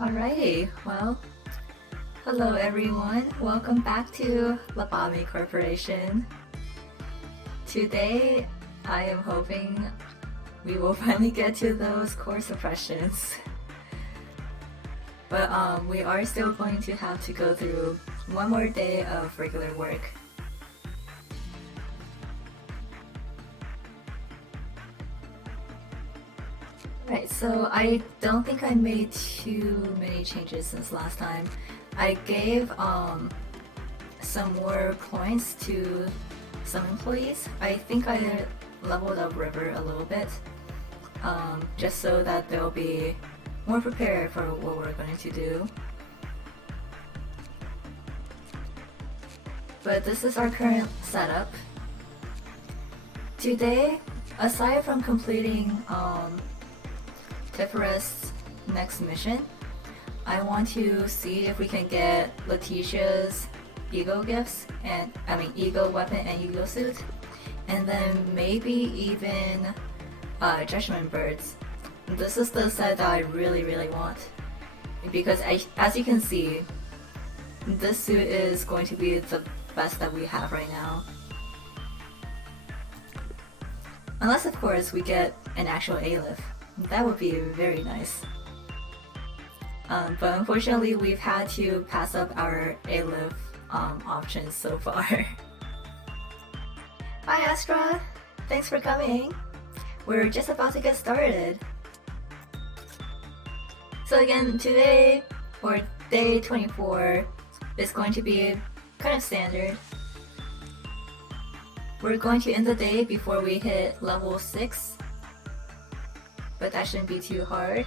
Alrighty, well, hello everyone. Welcome back to Lobotomy Corporation. Today, I am hoping we will finally get to those core suppressions. But we are still going to have to go through one more day of regular work. Right, so I don't think I made too many changes since last time. I gave some more points to some employees. I think I leveled up River a little bit, just so that they'll be more prepared for what we're going to do. But this is our current setup. Today, aside from completing Tiferest's next mission, I want to see if we can get Letitia's ego gifts, ego weapon and ego suit, and then maybe even Judgment Birds. This is the set that I really want, because as you can see, this suit is going to be the best that we have right now. Unless of course we get an actual A-lift. That would be very nice. But unfortunately, we've had to pass up our A-lift options so far. Hi Astra! Thanks for coming! We're just about to get started. So again, today, or day 24, is going to be kind of standard. We're going to end the day before we hit level 6. But that shouldn't be too hard.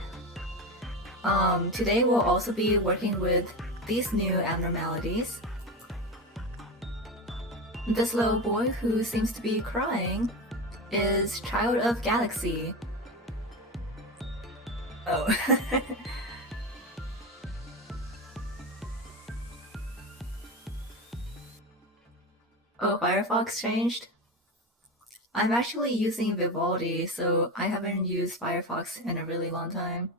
Today we'll also be working with these new abnormalities. This little boy who seems to be crying is Child of Galaxy. Oh. Oh, Firefox changed? I'm actually using Vivaldi, so I haven't used Firefox in a really long time.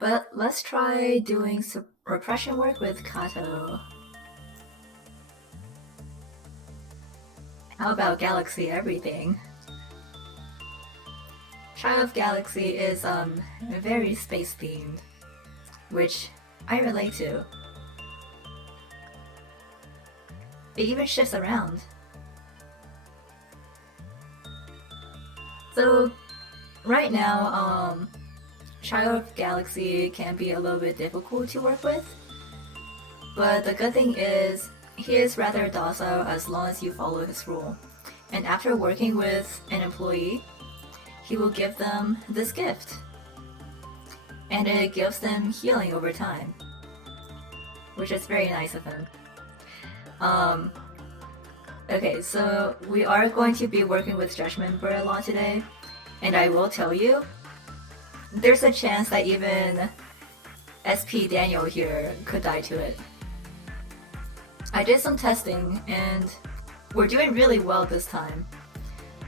But let's try doing some repression work with Kato. How about Galaxy Everything? Child of Galaxy is very space themed, which I relate to. It even shifts around. So right now, Child of Galaxy can be a little bit difficult to work with, but the good thing is he is rather docile as long as you follow his rule. And after working with an employee, he will give them this gift, and it gives them healing over time, which is very nice of him. Okay, so we are going to be working with Judgment Bird a lot today, and I will tell you, there's a chance that even SP Daniel here could die to it. I did some testing, and we're doing really well this time,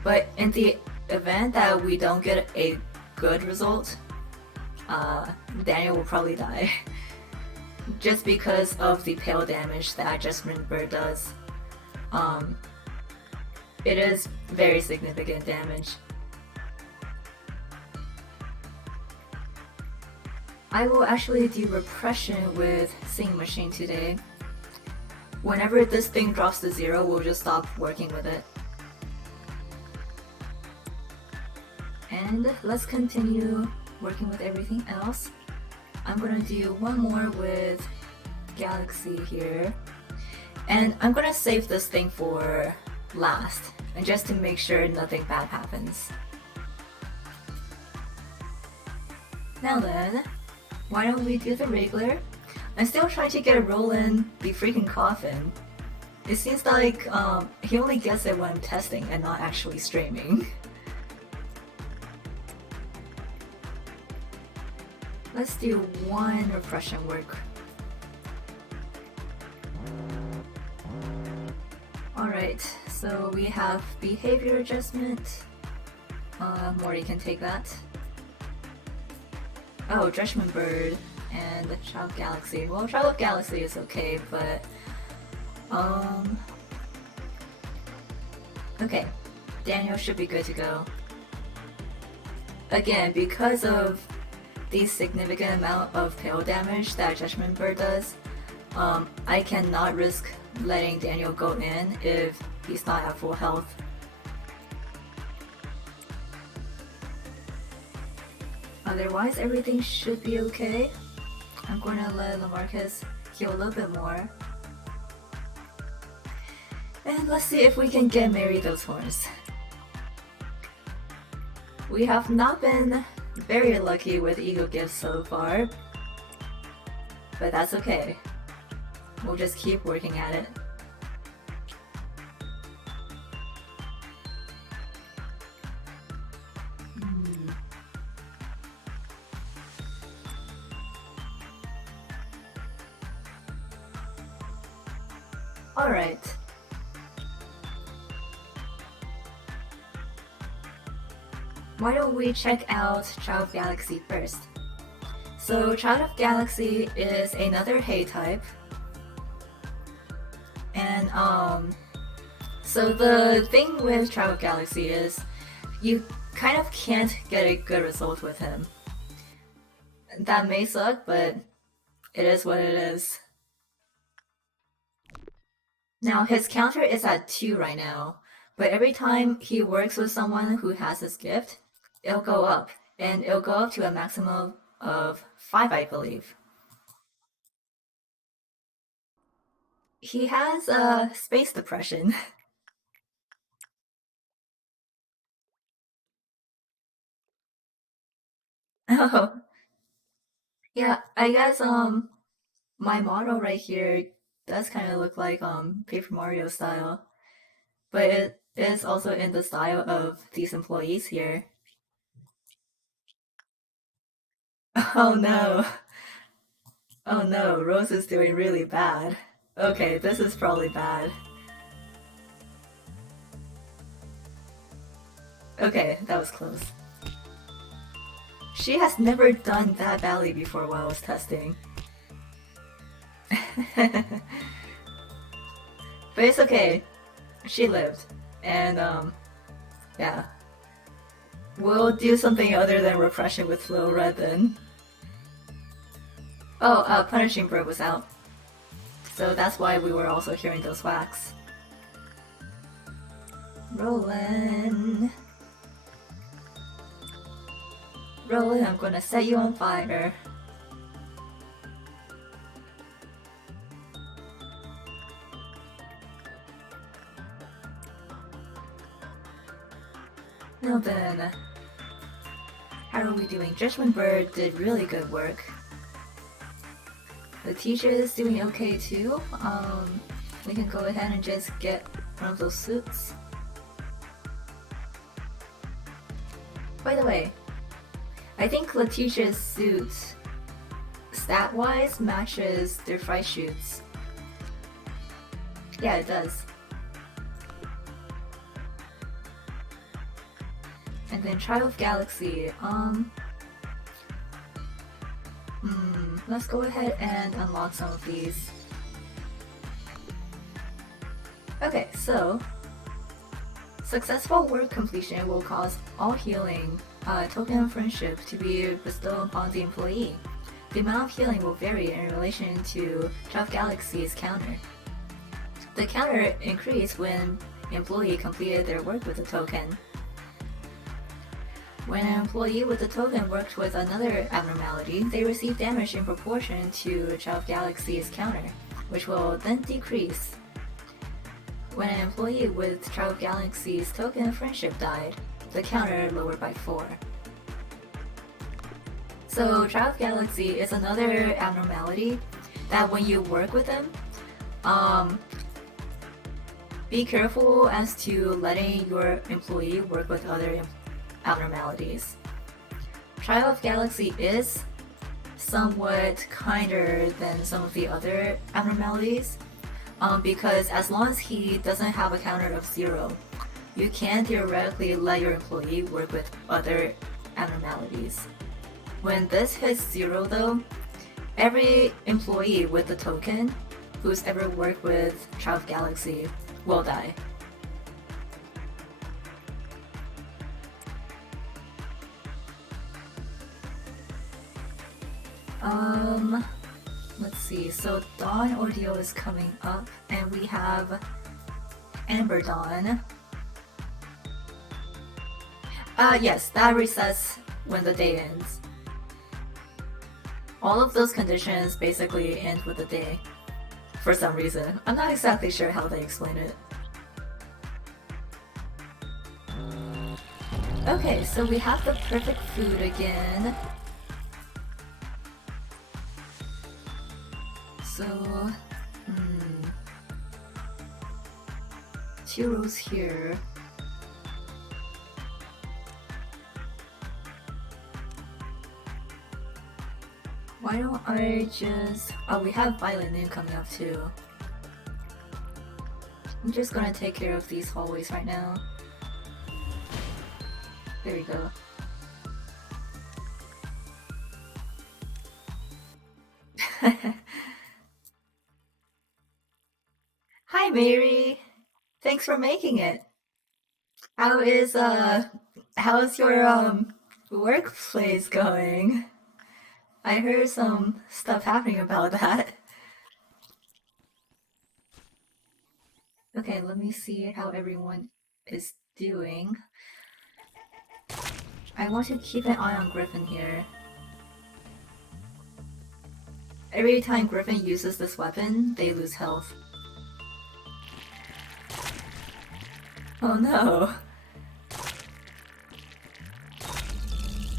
but in the event that we don't get a good result, Daniel will probably die. Just because of the pale damage that Judgment Bird does. It is very significant damage. I will actually do repression with Sing Machine today. Whenever this thing drops to 0, we'll just stop working with it. And let's continue working with everything else. I'm gonna do one more with Galaxy here. And I'm gonna save this thing for last, and just to make sure nothing bad happens. Now then, why don't we do the regular? I'm still trying to get a roll in the freaking coffin. It seems like he only gets it when testing and not actually streaming. Let's do one repression work. Alright, so we have behavior adjustment. Morty can take that. Oh, Judgment Bird and Child of Galaxy. Well, Child of Galaxy is okay, but okay, Daniel should be good to go. Again, because of the significant amount of pale damage that Judgment Bird does, I cannot risk letting Daniel go in if he's not at full health. Otherwise, everything should be okay. I'm going to let Lamarcus heal a little bit more. And let's see if we can get Mary those horns. We have not been very lucky with Ego Gifts so far, but that's okay. We'll just keep working at it. Alright. Why don't we check out Child of Galaxy first? So Child of Galaxy is another Hay type. And so the thing with Child of Galaxy is you kind of can't get a good result with him. That may suck, but it is what it is. Now his counter is at 2 right now, but every time he works with someone who has this gift, it'll go up, and it'll go up to a maximum of 5, I believe. He has space depression. Oh, yeah, I guess my model right here does kind of look like Paper Mario style, but it is also in the style of these employees here. Oh no. Oh no, Rose is doing really bad. Okay, this is probably bad. Okay, that was close. She has never done that badly before while I was testing. But it's okay. She lived. And, yeah. We'll do something other than repression with Flow Red then. Oh, Punishing Bird was out. So that's why we were also hearing those whacks. Roland. Roland, I'm gonna set you on fire. Now then, how are we doing? Judgment Bird did really good work. The teacher is doing okay too. We can go ahead and just get one of those suits. By the way, I think Letitia's suit, stat-wise, matches their fight shoots. Yeah, it does. And then Child of Galaxy, let's go ahead and unlock some of these. Okay, so successful work completion will cause all healing token of friendship to be bestowed upon the employee. The amount of healing will vary in relation to Child of Galaxy's counter. The counter increased when the employee completed their work with the token. When an employee with the token worked with another abnormality, they receive damage in proportion to Child of Galaxy's counter, which will then decrease. When an employee with Child of Galaxy's token of friendship died, the counter lowered by 4. So Child of Galaxy is another abnormality that when you work with them, be careful as to letting your employee work with other abnormalities. Child of Galaxy is somewhat kinder than some of the other abnormalities, because as long as he doesn't have a counter of 0, you can theoretically let your employee work with other abnormalities. When this hits 0 though, every employee with the token who's ever worked with Child Galaxy will die. Let's see, so Dawn Ordeal is coming up, and we have Amber Dawn. Yes, that resets when the day ends. All of those conditions basically end with the day, for some reason. I'm not exactly sure how they explain it. Okay, so we have the perfect food again. So, 2 rows here. Why don't I just... Oh, we have Violet Noon coming up too. I'm just gonna take care of these hallways right now. There we go. Hi Mary! Thanks for making it! How's your workplace going? I heard some stuff happening about that. Okay, let me see how everyone is doing. I want to keep an eye on Griffin here. Every time Griffin uses this weapon, they lose health. Oh no!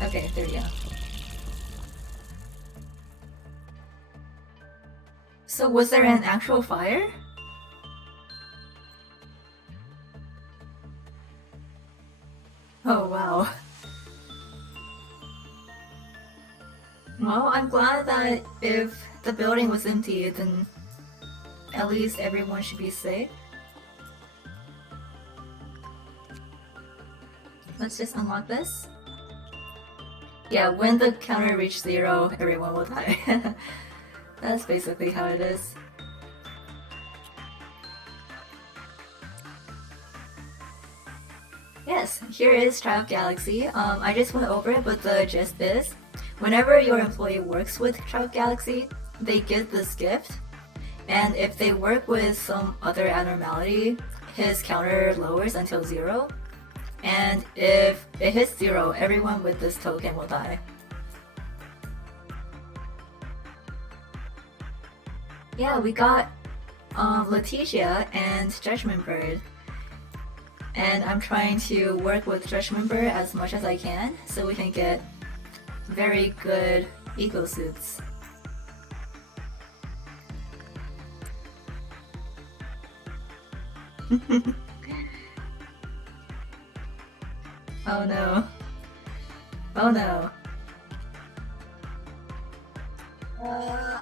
Okay, there we go. So was there an actual fire? Oh wow. Well, I'm glad that if the building was empty, then at least everyone should be safe. Let's just unlock this. Yeah, when the counter reaches 0, everyone will die. That's basically how it is. Yes, here is Child Galaxy. I just went over it, but the gist is, whenever your employee works with Child Galaxy, they get this gift, and if they work with some other abnormality, his counter lowers until 0, and if it hits 0, everyone with this token will die. Yeah, we got Letitia and Judgment Bird. And I'm trying to work with Judgment Bird as much as I can so we can get very good eco suits. Oh no. Oh no.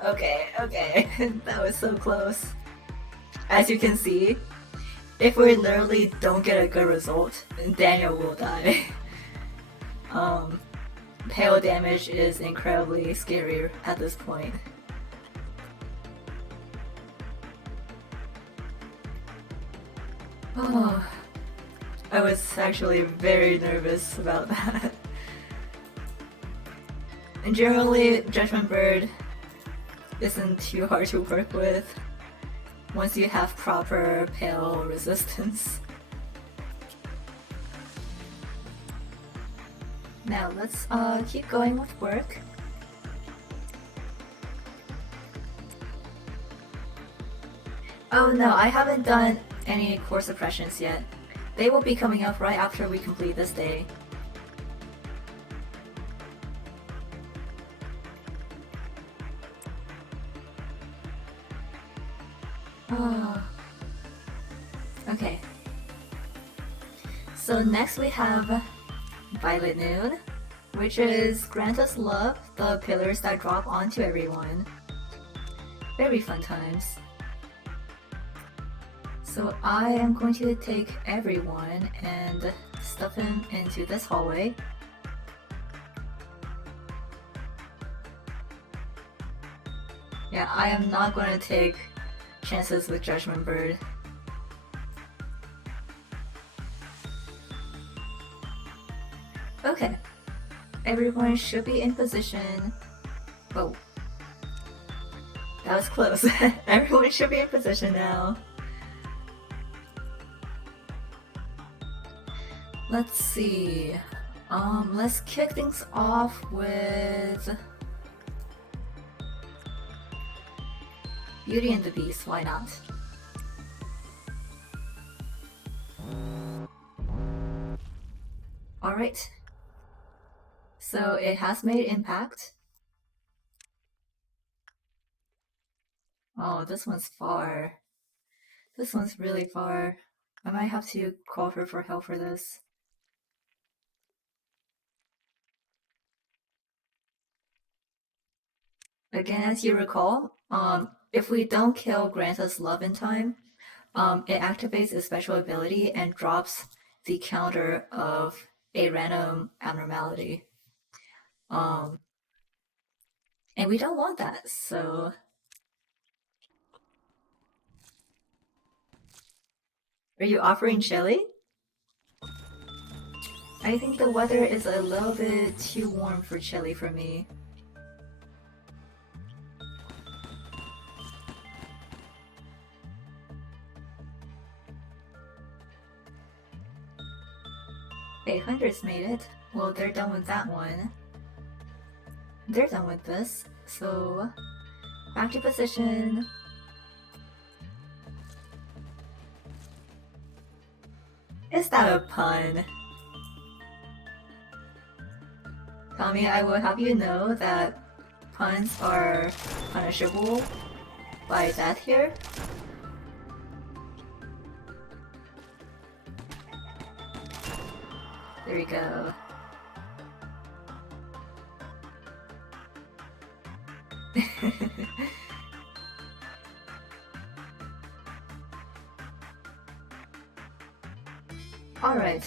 Okay. That was so close. As you can see, if we literally don't get a good result, Daniel will die. Pale damage is incredibly scary at this point. Oh, I was actually very nervous about that. And generally, Judgment Bird isn't too hard to work with once you have proper pale resistance. Now let's keep going with work. Oh no, I haven't done any core suppressions yet. They will be coming up right after we complete this day. Oh. Okay. So next we have Violet Noon, which is Grant Us Love, the pillars that drop onto everyone. Very fun times. So I am going to take everyone and stuff him into this hallway. Yeah, I am not going to take chances with Judgment Bird. Okay. Everyone should be in position. Oh. That was close. Everyone should be in position now. Let's see. Let's kick things off with Beauty and the Beast, why not? Alright. So it has made impact. Oh, this one's far. This one's really far. I might have to call her for help for this. Again, as you recall, if we don't kill Granta's love in time, it activates its special ability and drops the counter of a random abnormality. And we don't want that, so... Are you offering chili? I think the weather is a little bit too warm for chili for me. Okay, Hunters made it. Well, they're done with that one. They're done with this, so back to position. Is that a pun? Tommy, I will have you know that puns are punishable by death here. There we go. Alright.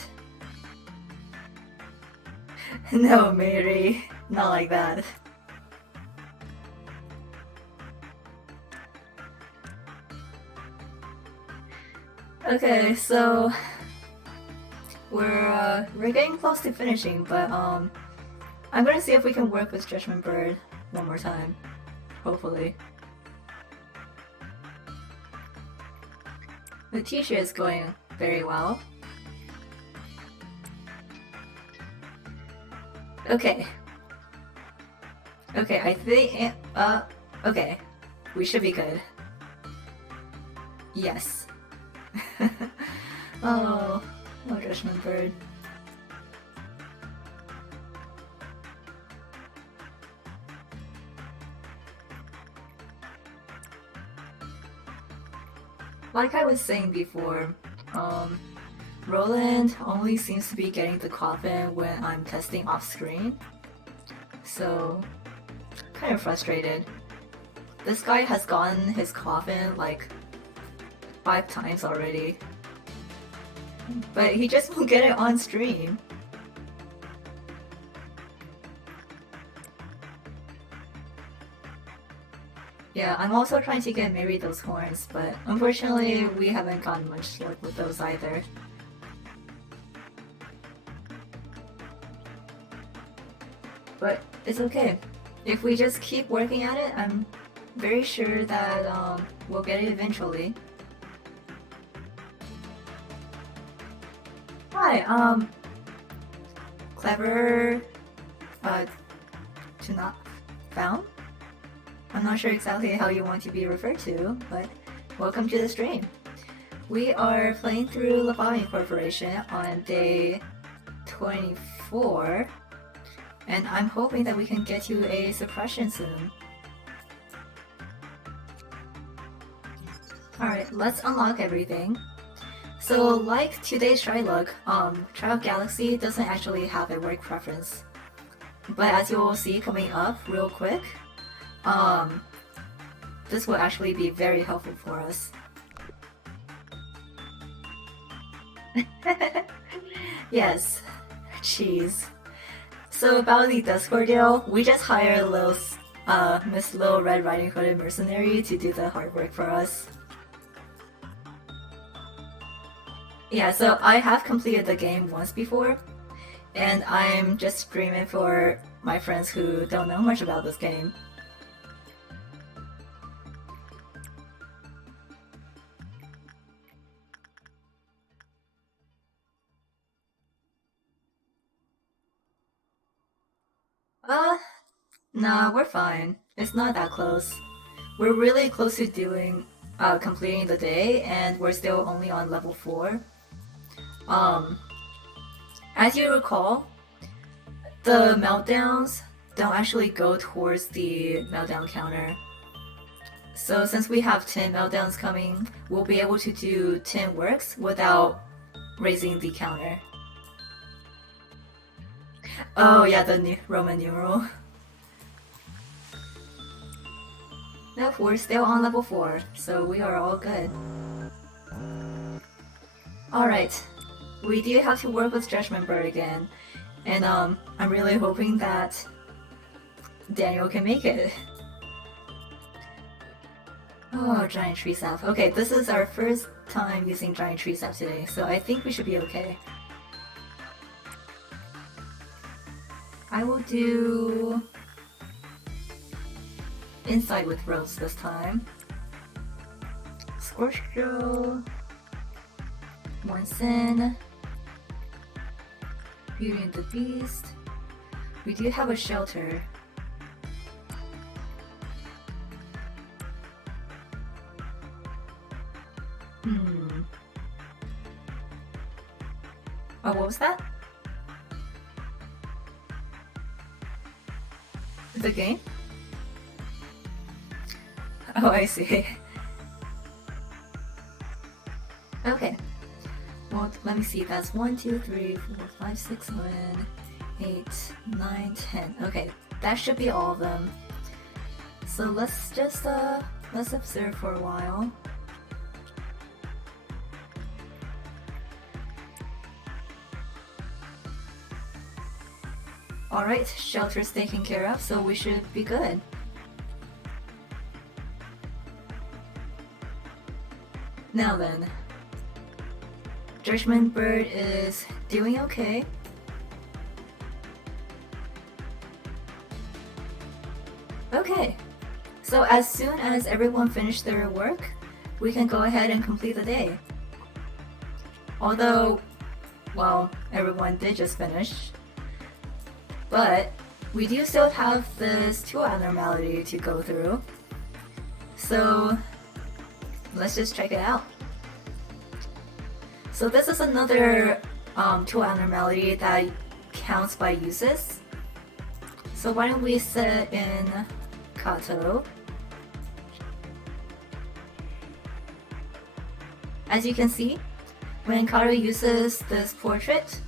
No, Mary. Not like that. Okay, so we're getting close to finishing, but I'm gonna see if we can work with Judgment Bird one more time. Hopefully. The t-shirt is going very well. Okay. Okay, I think okay. We should be good. Yes. Oh, Judgment Bird. Like I was saying before, Roland only seems to be getting the coffin when I'm testing off screen. So, kind of frustrated. This guy has gotten his coffin like 5 times already. But he just won't get it on stream. Yeah, I'm also trying to get Mary those horns, but unfortunately we haven't gotten much luck with those either. But it's okay. If we just keep working at it, I'm very sure that we'll get it eventually. Hi, clever, to not found? I'm not sure exactly how you want to be referred to, but welcome to the stream. We are playing through Lobotomy Corporation on day 24, and I'm hoping that we can get to a suppression soon. Alright, let's unlock everything. So like today's Shylock, Trial Galaxy doesn't actually have a work preference. But as you will see coming up real quick, this will actually be very helpful for us. Yes, cheese. So about the Discord deal, we just hired a little Miss Little Red Riding Hooded Mercenary to do the hard work for us. Yeah, so I have completed the game once before, and I'm just screaming for my friends who don't know much about this game. Nah, we're fine. It's not that close. We're really close to completing the day, and we're still only on level 4. Um, as you recall, the meltdowns don't actually go towards the meltdown counter. So since we have 10 meltdowns coming, we'll be able to do 10 works without raising the counter. Oh yeah, the Roman numeral. Nope, we're still on level 4, so we are all good. Alright, we do have to work with Judgment Bird again, and I'm really hoping that Daniel can make it. Oh, giant tree sap. Okay, this is our first time using giant tree sap today, so I think we should be okay. I will do Inside with Rose this time. Scorch Drill, Monsen, Beauty and the Beast. We do have a shelter. Oh, what was that? The game? Oh, I see. Okay. Well, let me see. That's 1, 2, 3, 4, 5, 6, 7, 8, 9, 10. Okay, that should be all of them. So let's just let's observe for a while. Alright, shelter's taken care of, so we should be good. Now then, Judgment Bird is doing okay. Okay, so as soon as everyone finished their work, we can go ahead and complete the day. Although, well, everyone did just finish. But we do still have this tool abnormality to go through. So let's just check it out. So this is another tool abnormality that counts by uses. So why don't we set in Kato. As you can see, when Kato uses this portrait,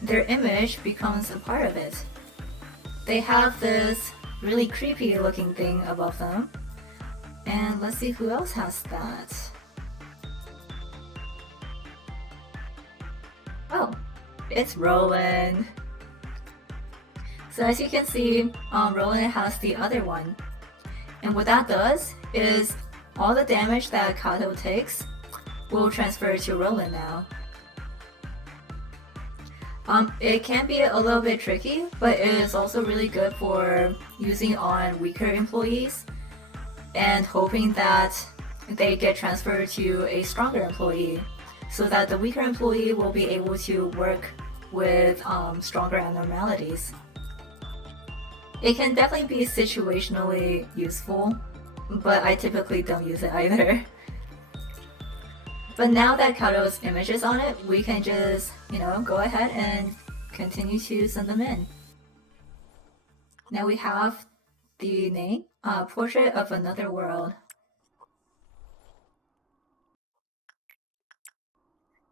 their image becomes a part of it. They have this really creepy looking thing above them. And let's see who else has that. Oh, it's Roland. So as you can see, Roland has the other one. And what that does is all the damage that Kato takes will transfer to Roland now. It can be a little bit tricky, but it is also really good for using on weaker employees and hoping that they get transferred to a stronger employee so that the weaker employee will be able to work with stronger abnormalities. It can definitely be situationally useful, but I typically don't use it either. But now that Kato's image is on it, we can just, go ahead and continue to send them in. Now we have the name, Portrait of Another World.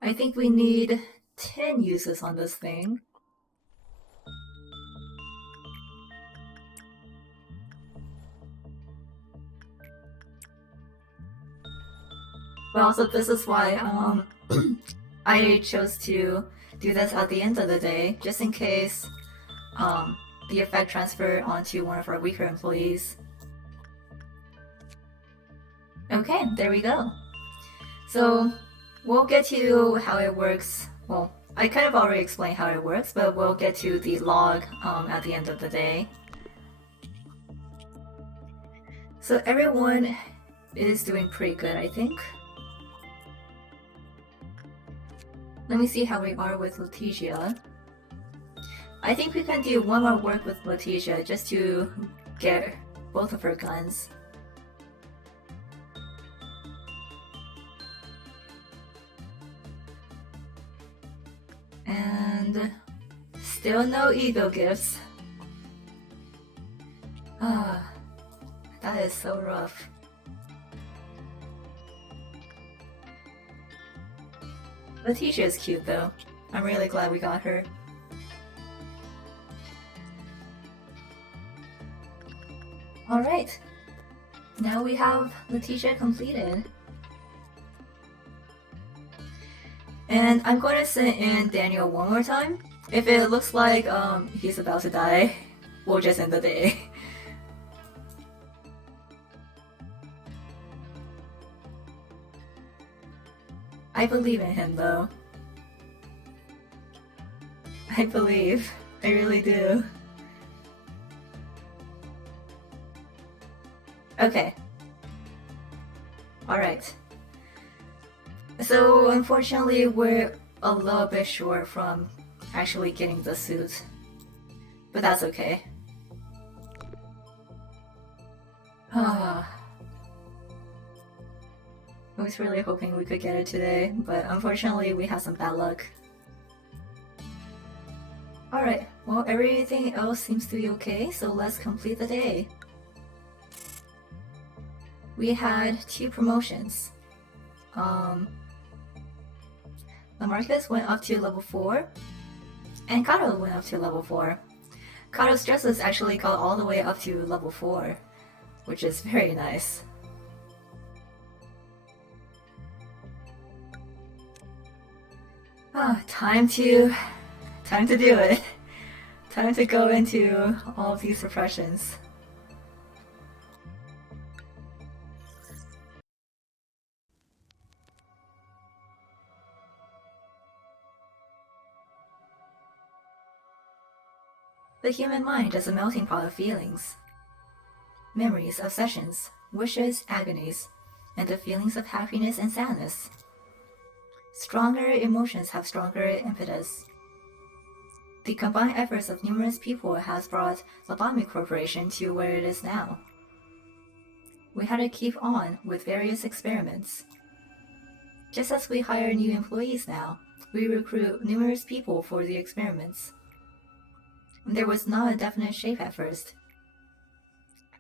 I think we need 10 uses on this thing. But also this is why I chose to do this at the end of the day, just in case the effect transfer onto one of our weaker employees. Okay, there we go. So we'll get to how it works. Well, I kind of already explained how it works, but we'll get to the log at the end of the day. So everyone is doing pretty good, I think. Let me see how we are with Letitia. I think we can do one more work with Letitia just to get both of her guns. And still no ego gifts. Ah, that is so rough. Letitia is cute though. I'm really glad we got her. Alright, now we have Letitia completed. And I'm going to send in Daniel one more time. If it looks like he's about to die, we'll just end the day. I believe in him though. I believe. I really do. Okay. Alright. So unfortunately we're a little bit short from actually getting the suit. But that's okay. I was really hoping we could get it today, but unfortunately we had some bad luck. Alright, well everything else seems to be okay, so let's complete the day. We had 2 promotions. Malkuth went up to level 4, and Kato went up to level 4. Kato's dresses actually got all the way up to level 4, which is very nice. Time to do it. Time to go into all of these suppressions. The human mind is a melting pot of feelings. Memories, obsessions, wishes, agonies, and the feelings of happiness and sadness. Stronger emotions have stronger impetus. The combined efforts of numerous people has brought Lobotomy Corporation to where it is now. We had to keep on with various experiments. Just as we hire new employees now, we recruit numerous people for the experiments. There was not a definite shape at first.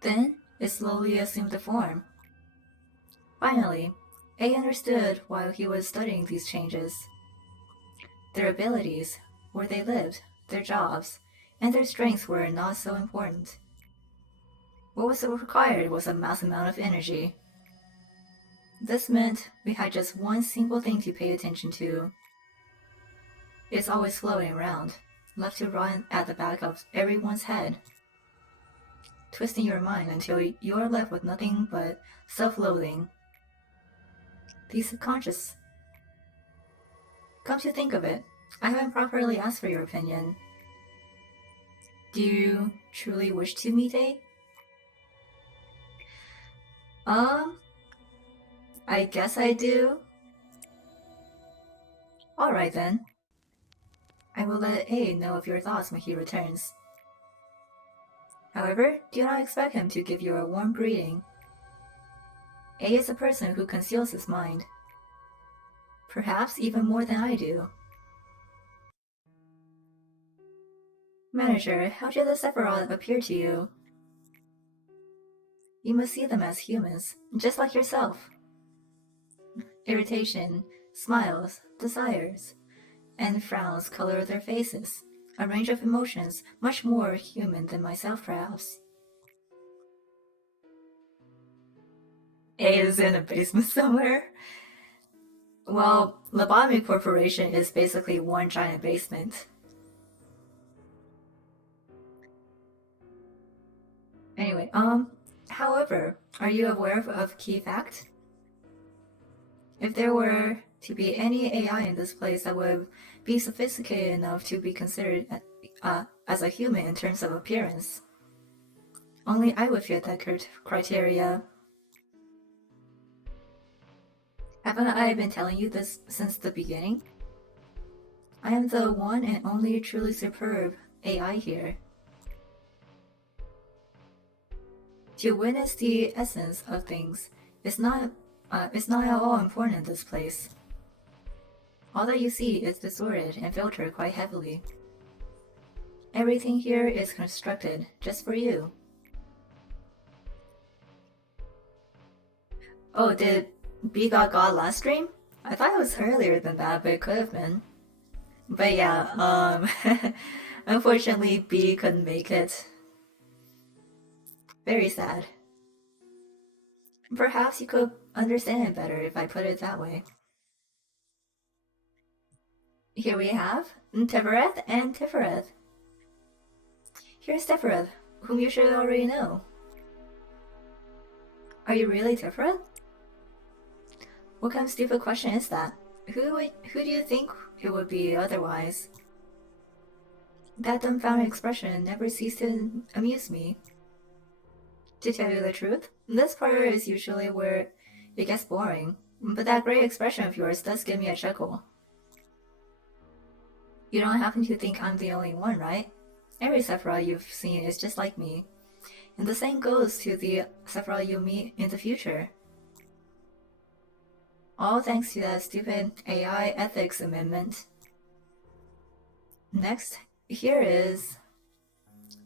Then, it slowly assumed a form. Finally, A understood while he was studying these changes. Their abilities, where they lived, their jobs, and their strengths were not so important. What was required was a mass amount of energy. This meant we had just one single thing to pay attention to. It's always floating around, left to run at the back of everyone's head, twisting your mind until you're left with nothing but self-loathing. The subconscious. Come to think of it, I haven't properly asked for your opinion. Do you truly wish to meet A? I guess I do. Alright then. I will let A know of your thoughts when he returns. However, do not expect him to give you a warm greeting. A is a person who conceals his mind. Perhaps even more than I do. Manager, how did the Sephiroth appear to you? You must see them as humans, just like yourself. Irritation, smiles, desires, and frowns color their faces, a range of emotions much more human than myself, perhaps. A is in a basement somewhere. Well, Lobotomy Corporation is basically one giant basement. Anyway, however, are you aware of key fact? If there were to be any AI in this place that would be sophisticated enough to be considered as a human in terms of appearance, only I would fit that criteria. Haven't I been telling you this since the beginning? I am the one and only truly superb AI here. To witness the essence of things is not at all important in this place. All that you see is distorted and filtered quite heavily. Everything here is constructed just for you. Oh, did B got God last stream? I thought it was earlier than that, but it could have been. But yeah, unfortunately B couldn't make it. Very sad. Perhaps you could understand it better if I put it that way. Here we have Tefereth and Tefereth. Here's Tefereth, whom you should already know. Are you really Tefereth? What kind of stupid question is that? Who do you think it would be otherwise? That dumbfounded expression never ceased to amuse me. To tell you the truth, this part is usually where it gets boring, but that great expression of yours does give me a chuckle. You don't happen to think I'm the only one, right? Every Sephiroth you've seen is just like me, and the same goes to the Sephiroth you'll meet in the future. All thanks to that stupid AI ethics amendment. Next, here is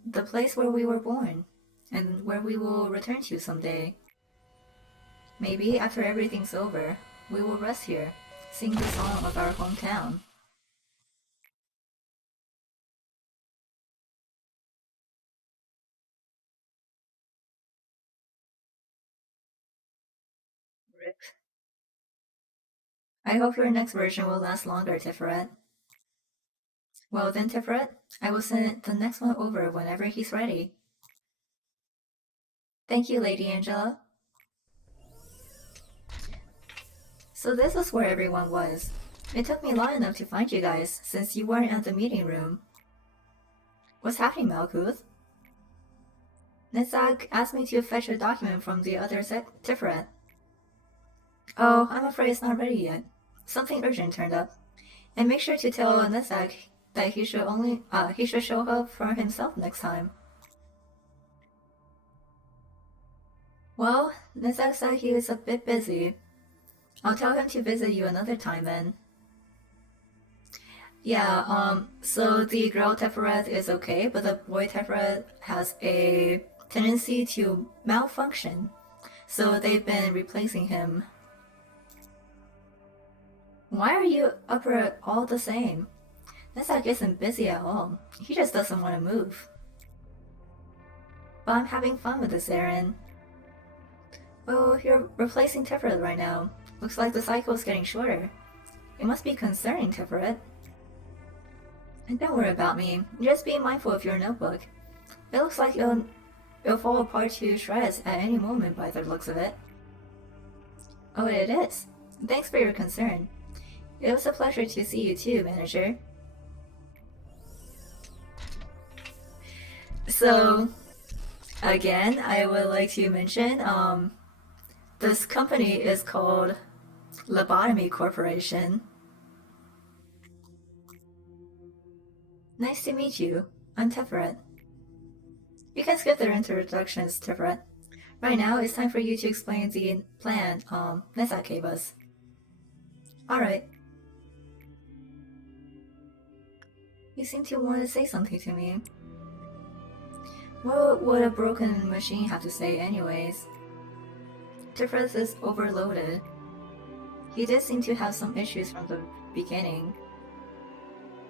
the place where we were born, and where we will return to someday. Maybe after everything's over, we will rest here, sing the song of our hometown. Rip. I hope your next version will last longer, Tiferet. Well then, Tiferet, I will send the next one over whenever he's ready. Thank you, Lady Angela. So this is where everyone was. It took me long enough to find you guys, since you weren't at the meeting room. What's happening, Malkuth? Nitzak asked me to fetch a document from the other Tiferet. Oh, I'm afraid it's not ready yet. Something urgent turned up. And make sure to tell Nitzak that he should show up for himself next time. Well, Nitzak said he was a bit busy. I'll tell him to visit you another time then. Yeah, so the girl Tefereth is okay, but the boy Tefereth has a tendency to malfunction. So they've been replacing him. Why are you up all the same? Nitzak isn't busy at all. He just doesn't want to move. But I'm having fun with this errand. Well, you're replacing Tefereth right now. Looks like the cycle is getting shorter. It must be concerning, Tefereth. And don't worry about me. Just be mindful of your notebook. It looks like it'll fall apart to shreds at any moment by the looks of it. Oh, it is. Thanks for your concern. It was a pleasure to see you too, Manager. So, again, I would like to mention, this company is called Lobotomy Corporation. Nice to meet you. I'm Tefereth. You can skip their introductions, Tefereth. Right now, it's time for you to explain the plan Nitzak gave us. Alright. You seem to want to say something to me. What would a broken machine have to say anyways? Tefereth is overloaded. He did seem to have some issues from the beginning,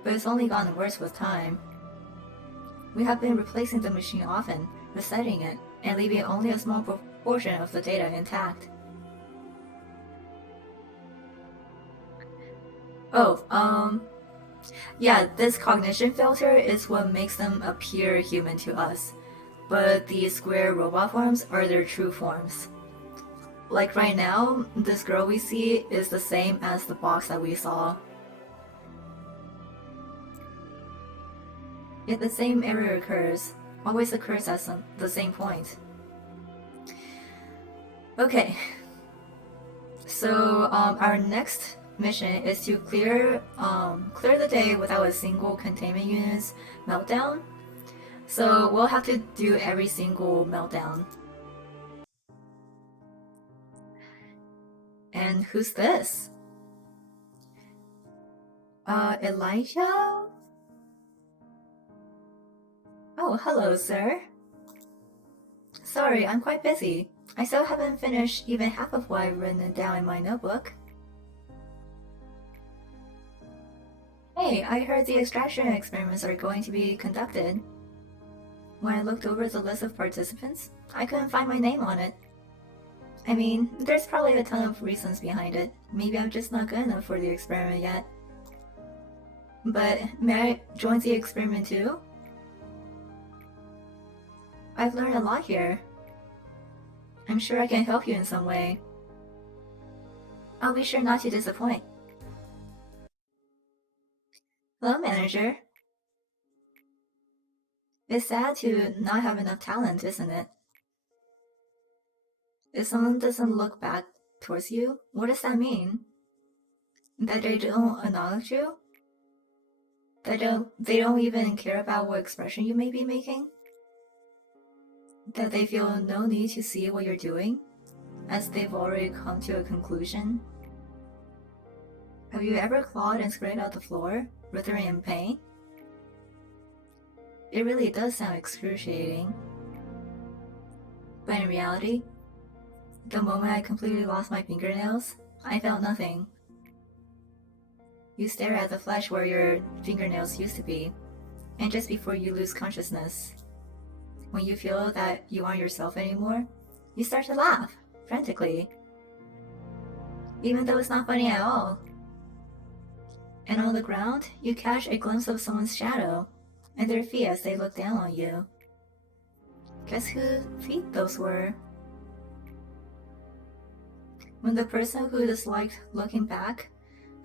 but it's only gotten worse with time. We have been replacing the machine often, resetting it, and leaving only a small proportion of the data intact. Oh, yeah, this cognition filter is what makes them appear human to us. but the square robot forms are their true forms. Like right now, this girl we see is the same as the box that we saw. Yet the same error always occurs at the same point. Okay, so our next mission is to clear the day without a single containment unit's meltdown. So we'll have to do every single meltdown. And who's this? Elijah? Oh, hello, sir. Sorry, I'm quite busy. I still haven't finished even half of what I've written down in my notebook. Hey, I heard the extraction experiments are going to be conducted. When I looked over the list of participants, I couldn't find my name on it. I mean, there's probably a ton of reasons behind it. Maybe I'm just not good enough for the experiment yet. But may I join the experiment too? I've learned a lot here. I'm sure I can help you in some way. I'll be sure not to disappoint. Hello, manager. It's sad to not have enough talent, isn't it? If someone doesn't look back towards you, what does that mean? That they don't acknowledge you? They don't even care about what expression you may be making? That they feel no need to see what you're doing, as they've already come to a conclusion? Have you ever clawed and scraped out the floor, writhing in pain? It really does sound excruciating. But in reality, the moment I completely lost my fingernails, I felt nothing. You stare at the flesh where your fingernails used to be, and just before you lose consciousness, when you feel that you aren't yourself anymore, you start to laugh, frantically. Even though it's not funny at all. And on the ground, you catch a glimpse of someone's shadow, and their feet as they look down on you. Guess whose feet those were? When the person who disliked looking back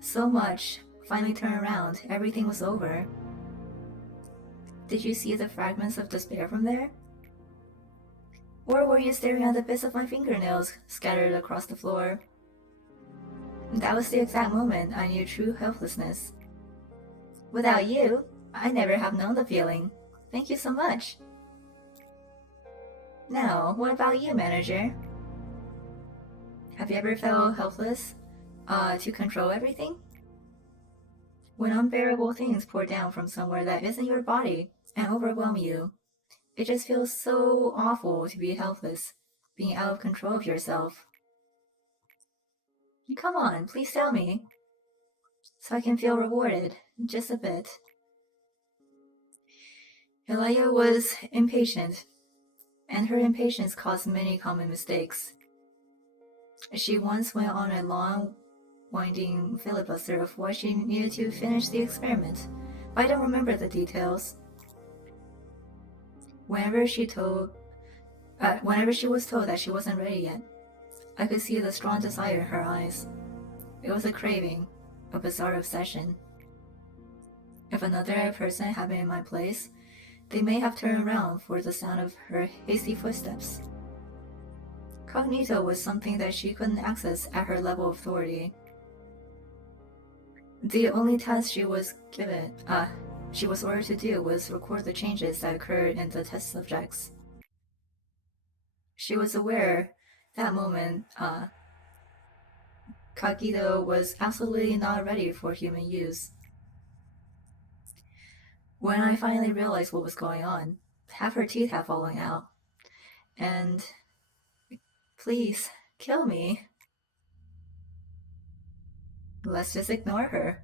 so much finally turned around, everything was over. Did you see the fragments of despair from there? Or were you staring at the bits of my fingernails scattered across the floor? That was the exact moment I knew true helplessness. Without you, I never have known the feeling. Thank you so much. Now, what about you, manager? Have you ever felt helpless to control everything? When unbearable things pour down from somewhere that isn't your body and overwhelm you, it just feels so awful to be helpless, being out of control of yourself. Come on, please tell me, so I can feel rewarded, just a bit. Elia was impatient, and her impatience caused many common mistakes. She once went on a long, winding filibuster of why she needed to finish the experiment, but I don't remember the details. Whenever she was told that she wasn't ready yet, I could see the strong desire in her eyes. It was a craving, a bizarre obsession. If another person had been in my place, they may have turned around for the sound of her hasty footsteps. Cognito was something that she couldn't access at her level of authority. The only task she was ordered to do was record the changes that occurred in the test subjects. She was aware that moment, Cognito was absolutely not ready for human use. When I finally realized what was going on, half her teeth had fallen out. And please, kill me. Let's just ignore her.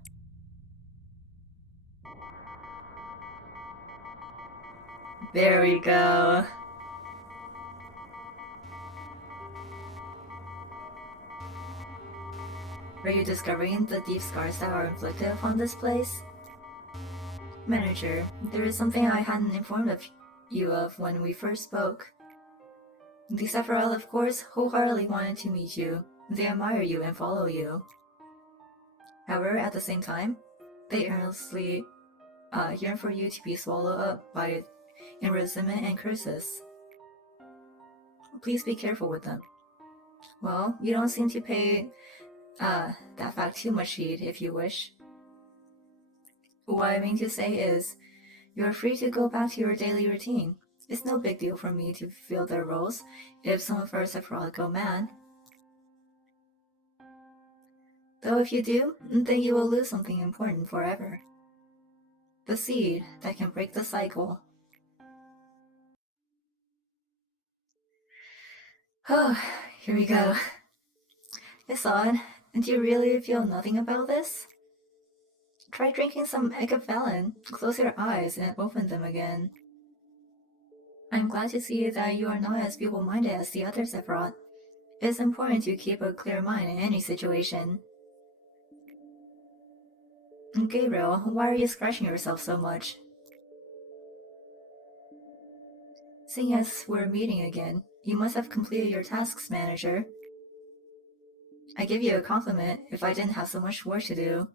There we go. Are you discovering the deep scars that are inflicted upon this place? Manager, there is something I hadn't informed you of when we first spoke. The Sephiroth, of course, wholeheartedly wanted to meet you. They admire you and follow you. However, at the same time, they earnestly yearn for you to be swallowed up by it in resentment and curses. Please be careful with them. Well, you don't seem to pay that fact too much heed if you wish. What I mean to say is, you're free to go back to your daily routine. It's no big deal for me to fill their roles if some of our Sephiroth go mad. Though if you do, then you will lose something important forever. The seed that can break the cycle. Oh, here we go. It's odd. Do you really feel nothing about this? Try drinking some Ecophalin. Close your eyes and open them again. I'm glad to see that you are not as feeble-minded as the other Sephiroth. It's important to keep a clear mind in any situation. Gabriel, why are you scratching yourself so much? Seeing as we're meeting again, you must have completed your tasks, manager. I give you a compliment if I didn't have so much work to do.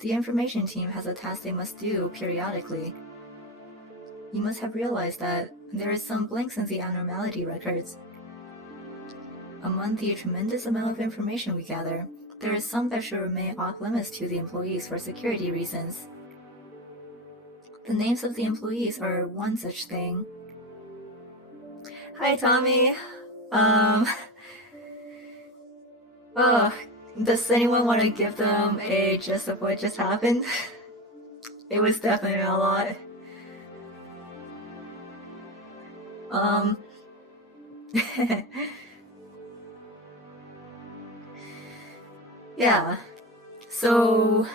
The information team has a task they must do periodically. You must have realized that there is some blanks in the abnormality records. Among the tremendous amount of information we gather, there is some that should remain off limits to the employees for security reasons. The names of the employees are one such thing. Hi, Tommy. Oh, does anyone want to give them a gist of what just happened? It was definitely a lot. Yeah. So,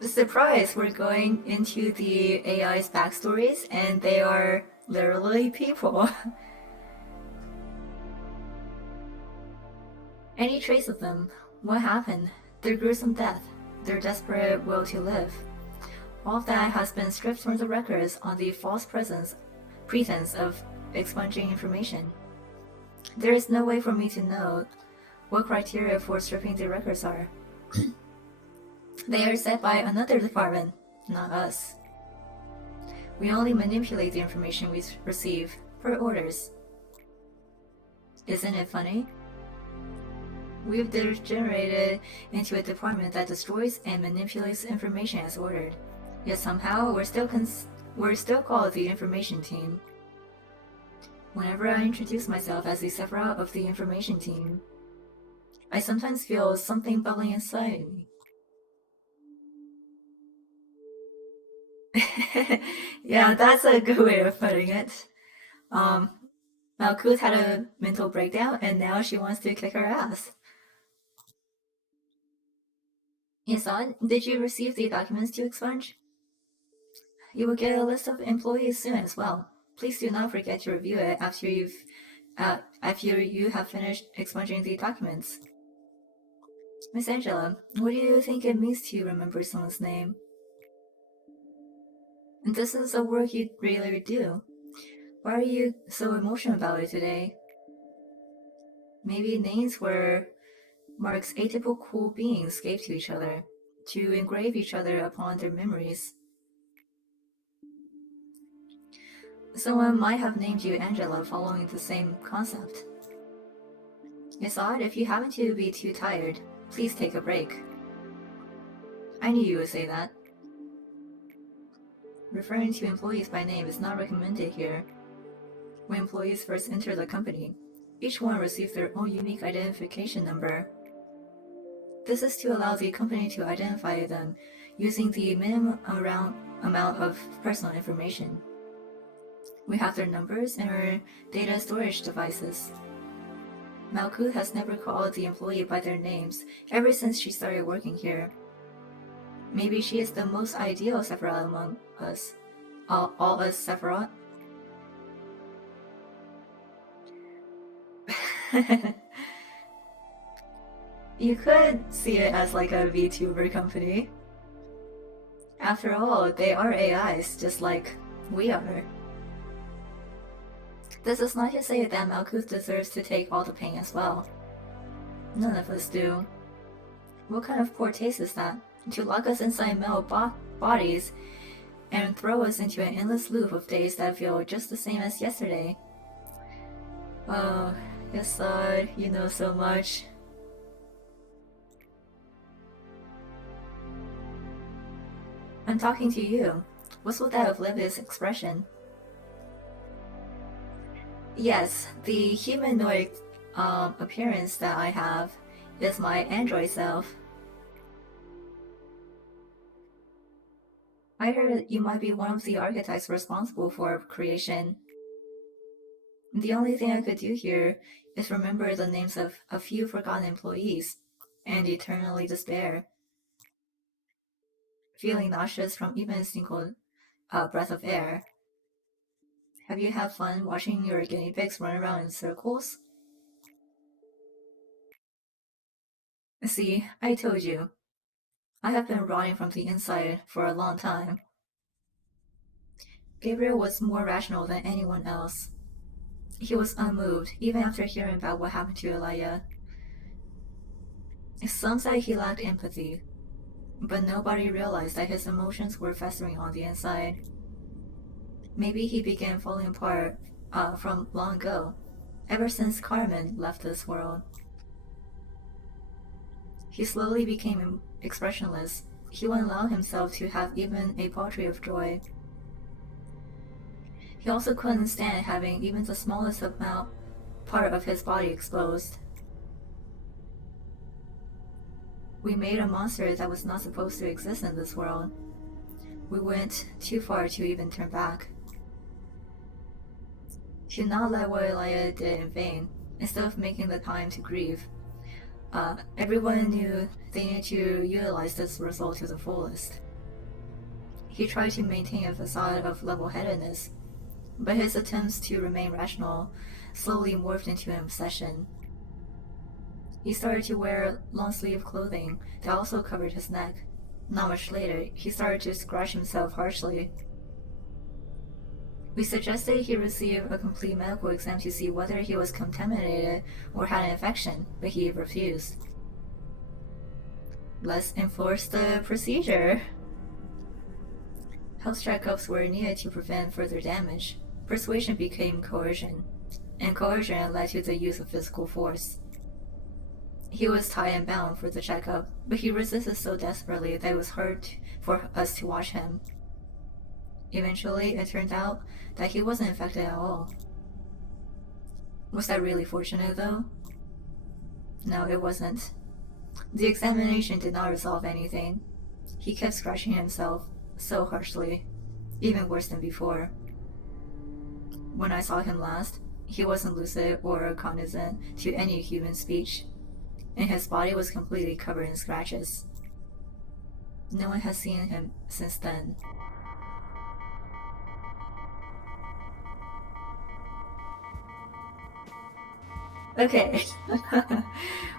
surprise, we're going into the AI's backstories, and they are literally people. Any trace of them, what happened, their gruesome death, their desperate will to live, all of that has been stripped from the records on the false pretense of expunging information. There is no way for me to know what criteria for stripping the records are. They are set by another department, not us. We only manipulate the information we receive per orders. Isn't it funny? We've degenerated into a department that destroys and manipulates information as ordered. Yet somehow we're still called the information team. Whenever I introduce myself as the Sephiroth of the information team, I sometimes feel something bubbling inside me. Yeah, that's a good way of putting it. Malkuth had a mental breakdown and now she wants to kick our ass. Yasan, did you receive the documents to expunge? You will get a list of employees soon as well. Please do not forget to review it after you have finished expunging the documents. Miss Angela, what do you think it means to remember someone's name? This is a work you really do. Why are you so emotional about it today? Maybe names were marks atypical beings gave to each other, to engrave each other upon their memories. Someone might have named you Angela following the same concept. It's odd if you happen to be too tired. Please take a break. I knew you would say that. Referring to employees by name is not recommended here. When employees first enter the company, each one receives their own unique identification number. This is to allow the company to identify them using the minimum amount of personal information. We have their numbers and our data storage devices. Malkuth has never called the employee by their names ever since she started working here. Maybe she is the most ideal Sephiroth among us. All us Sephiroth? You could see it as like a VTuber company. After all, they are AIs, just like We are. This is not to say that Malkuth deserves to take all the pain as well. None of us do. What kind of poor taste is that? To lock us inside metal bodies and throw us into an endless loop of days that feel just the same as yesterday. Oh, Yasad, you know so much. I'm talking to you. What's with that oblivious expression? Yes, the humanoid appearance that I have is my android self. I heard you might be one of the architects responsible for creation. The only thing I could do here is remember the names of a few forgotten employees and eternally despair, feeling nauseous from even a single breath of air. Have you had fun watching your guinea pigs run around in circles? See, I told you. I have been rotting from the inside for a long time. Gabriel was more rational than anyone else. He was unmoved, even after hearing about what happened to Elia. Some said he lacked empathy, but nobody realized that his emotions were festering on the inside. Maybe he began falling apart from long ago, ever since Carmen left this world. He slowly became expressionless. He wouldn't allow himself to have even a paltry of joy. He also couldn't stand having even the smallest part of his body exposed. We made a monster that was not supposed to exist in this world. We went too far to even turn back. To not let what Elia did in vain, instead of making the time to grieve. Everyone knew they needed to utilize this result to the fullest. He tried to maintain a facade of level-headedness, but his attempts to remain rational slowly morphed into an obsession. He started to wear long-sleeve clothing that also covered his neck. Not much later, he started to scratch himself harshly. We suggested he receive a complete medical exam to see whether he was contaminated or had an infection, but he refused. Let's enforce the procedure. Health checkups were needed to prevent further damage. Persuasion became coercion, and coercion led to the use of physical force. He was tied and bound for the checkup, but he resisted so desperately that it was hard for us to watch him. Eventually, it turned out that he wasn't infected at all. Was that really fortunate, though? No, it wasn't. The examination did not resolve anything. He kept scratching himself so harshly, even worse than before. When I saw him last, he wasn't lucid or cognizant to any human speech, and his body was completely covered in scratches. No one has seen him since then. Okay,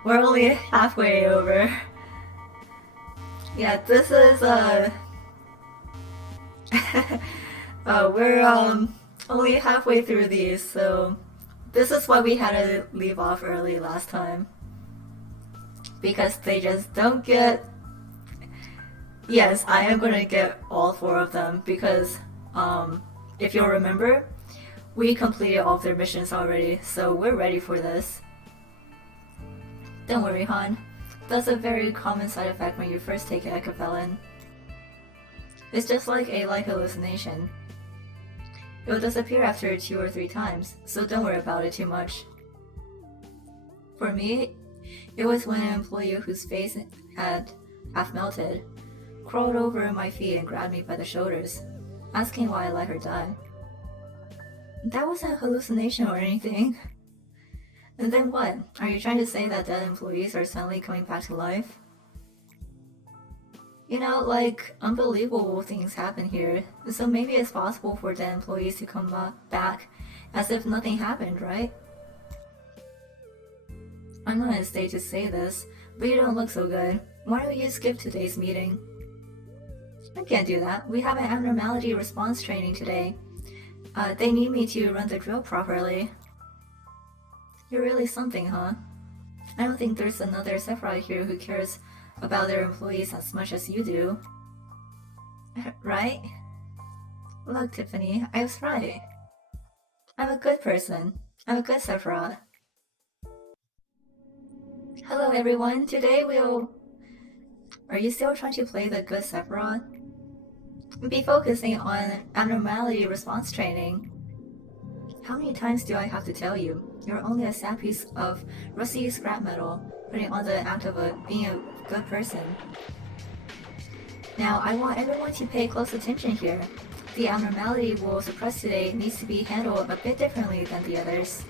we're only halfway over. Yeah, this is we're only halfway through these, so this is why we had to leave off early last time. Because they just don't get... Yes, I am gonna get all 4 of them, because if you'll remember, we completed all of their missions already, so we're ready for this. Don't worry, Han. That's a very common side effect when you first take Ekafelin. It's just like a light hallucination. It will disappear after 2 or 3 times, so don't worry about it too much. For me, it was when an employee whose face had half melted crawled over my feet and grabbed me by the shoulders, asking why I let her die. That wasn't a hallucination or anything. And then what? Are you trying to say that dead employees are suddenly coming back to life? You know, like, unbelievable things happen here, so maybe it's possible for dead employees to come back as if nothing happened, right? I'm not in a state to say this, but you don't look so good. Why don't you skip today's meeting? I can't do that. We have an abnormality response training today. They need me to run the drill properly. You're really something, huh? I don't think there's another Sephiroth here who cares about their employees as much as you do. Right? Look, Tiffany, I was right. I'm a good person. I'm a good Sephiroth. Hello everyone, today we'll... Are you still trying to play the good Sephiroth? Be focusing on abnormality response training. How many times do I have to tell you? You're only a sad piece of rusty scrap metal, putting on the act of being a good person. Now, I want everyone to pay close attention here. The abnormality we'll suppress today needs to be handled a bit differently than the others.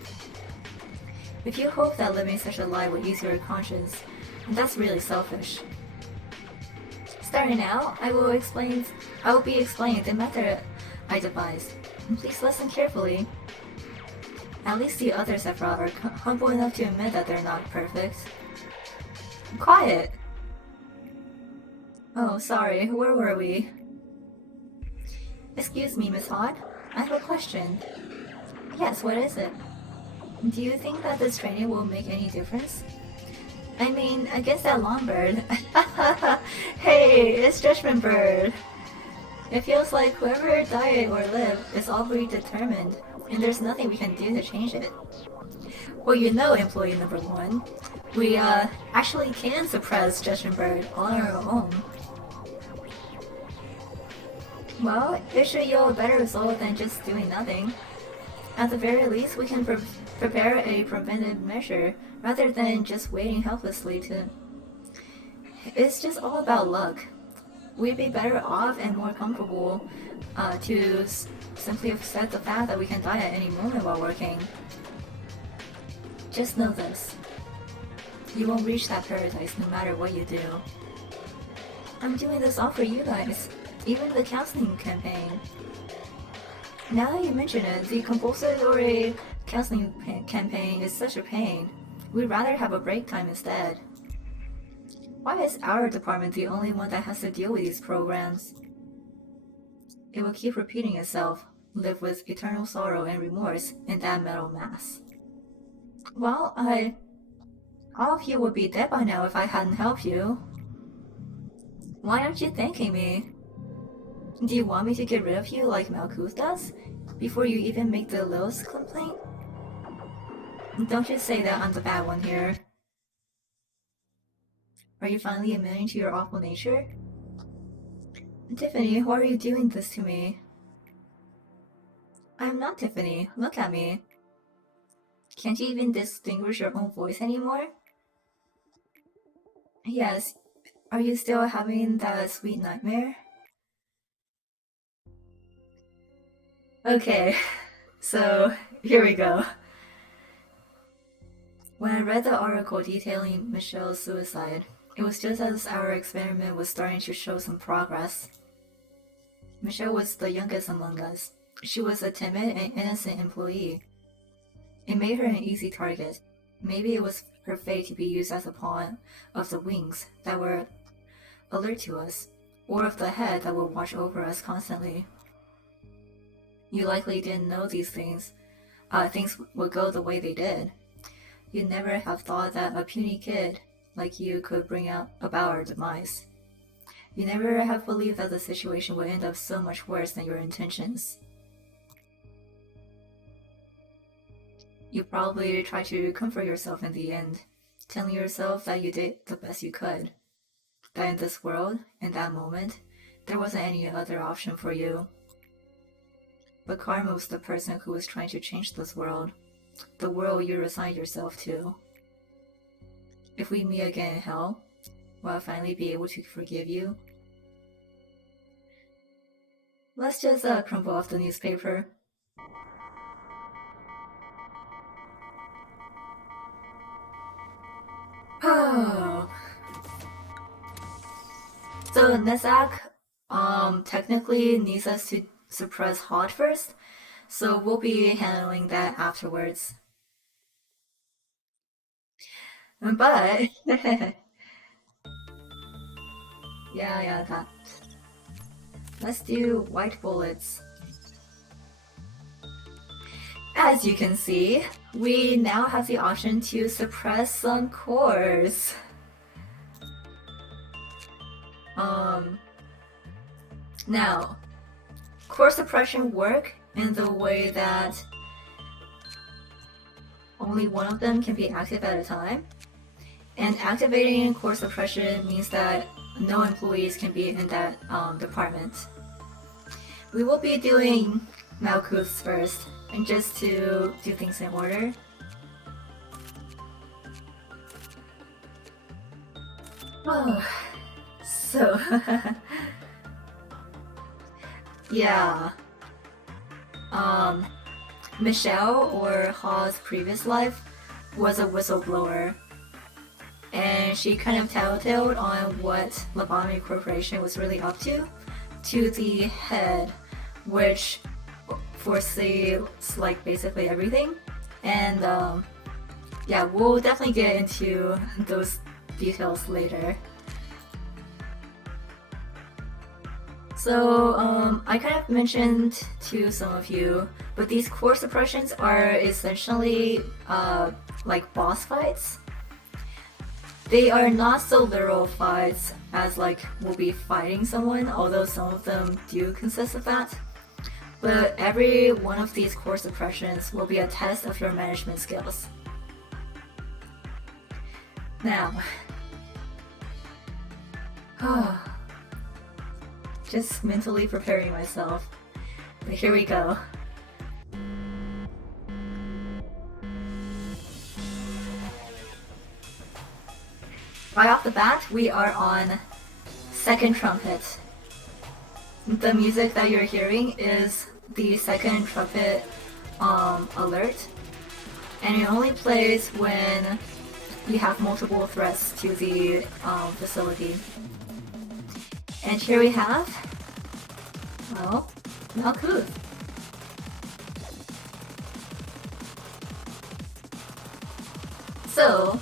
If you hope that living such a lie will ease your conscience, that's really selfish. Starting out, I will be explaining the method I devised. Please listen carefully. At least the others Sephiroth are humble enough to admit that they're not perfect. Quiet! Oh, sorry, where were we? Excuse me, Miss Hod. I have a question. Yes, what is it? Do you think that this training will make any difference? I mean, against that Longbird. Hey, it's Judgment Bird. It feels like whoever died or lived is already determined, and there's nothing we can do to change it. Well, you know, employee number one, we actually can suppress Judgment Bird on our own. Well, it should yield a better result than just doing nothing. At the very least, we can prepare a preventive measure rather than just waiting helplessly to... It's just all about luck. We'd be better off and more comfortable to simply accept the fact that we can die at any moment while working. Just know this. You won't reach that paradise no matter what you do. I'm doing this all for you guys, even the counseling campaign. Now that you mention it, the compulsory counseling campaign is such a pain. We'd rather have a break time instead. Why is our department the only one that has to deal with these programs? It will keep repeating itself, live with eternal sorrow and remorse in that metal mass. Well, all of you would be dead by now if I hadn't helped you. Why aren't you thanking me? Do you want me to get rid of you like Malkuth does? Before you even make the lowest complaint? Don't just say that I'm the bad one here. Are you finally admitting to your awful nature? Tiffany, why are you doing this to me? I'm not Tiffany. Look at me. Can't you even distinguish your own voice anymore? Yes. Are you still having that sweet nightmare? Okay, so here we go. When I read the article detailing Michelle's suicide, it was just as our experiment was starting to show some progress. Michelle was the youngest among us. She was a timid and innocent employee. It made her an easy target. Maybe it was her fate to be used as a pawn of the wings that were alert to us, or of the head that would watch over us constantly. You likely didn't know these things would go the way they did. You'd never have thought that a puny kid like you could bring about our demise. You never have believed that the situation would end up so much worse than your intentions. You probably tried to comfort yourself in the end, telling yourself that you did the best you could. That in this world, in that moment, there wasn't any other option for you. But Karma was the person who was trying to change this world, the world you resigned yourself to. If we meet again in hell, will I finally be able to forgive you? Let's just crumple off the newspaper. Oh. So Nezak technically needs us to suppress Hod first, so we'll be handling that afterwards. But yeah, that. Let's do white bullets. As you can see, we now have the option to suppress some cores. Now, core suppression work in the way that only one of them can be active at a time. And activating core suppression means that no employees can be in that department. We will be doing Malkuths first, and just to do things in order. Oh, so yeah. Michelle, or Ha's previous life, was a whistleblower. And she kind of tattletaled on what Lobotomy Corporation was really up to the head, which foresees like basically everything. And yeah, we'll definitely get into those details later. So I kind of mentioned to some of you, but these core suppressions are essentially like boss fights. They are not so literal fights as like we'll be fighting someone, although some of them do consist of that. But every one of these core suppressions will be a test of your management skills. Now, just mentally preparing myself. But here we go. Right off the bat, we are on second trumpet. The music that you're hearing is the second trumpet alert, and it only plays when you have multiple threats to the facility. And here we have, well, Malkuth. So,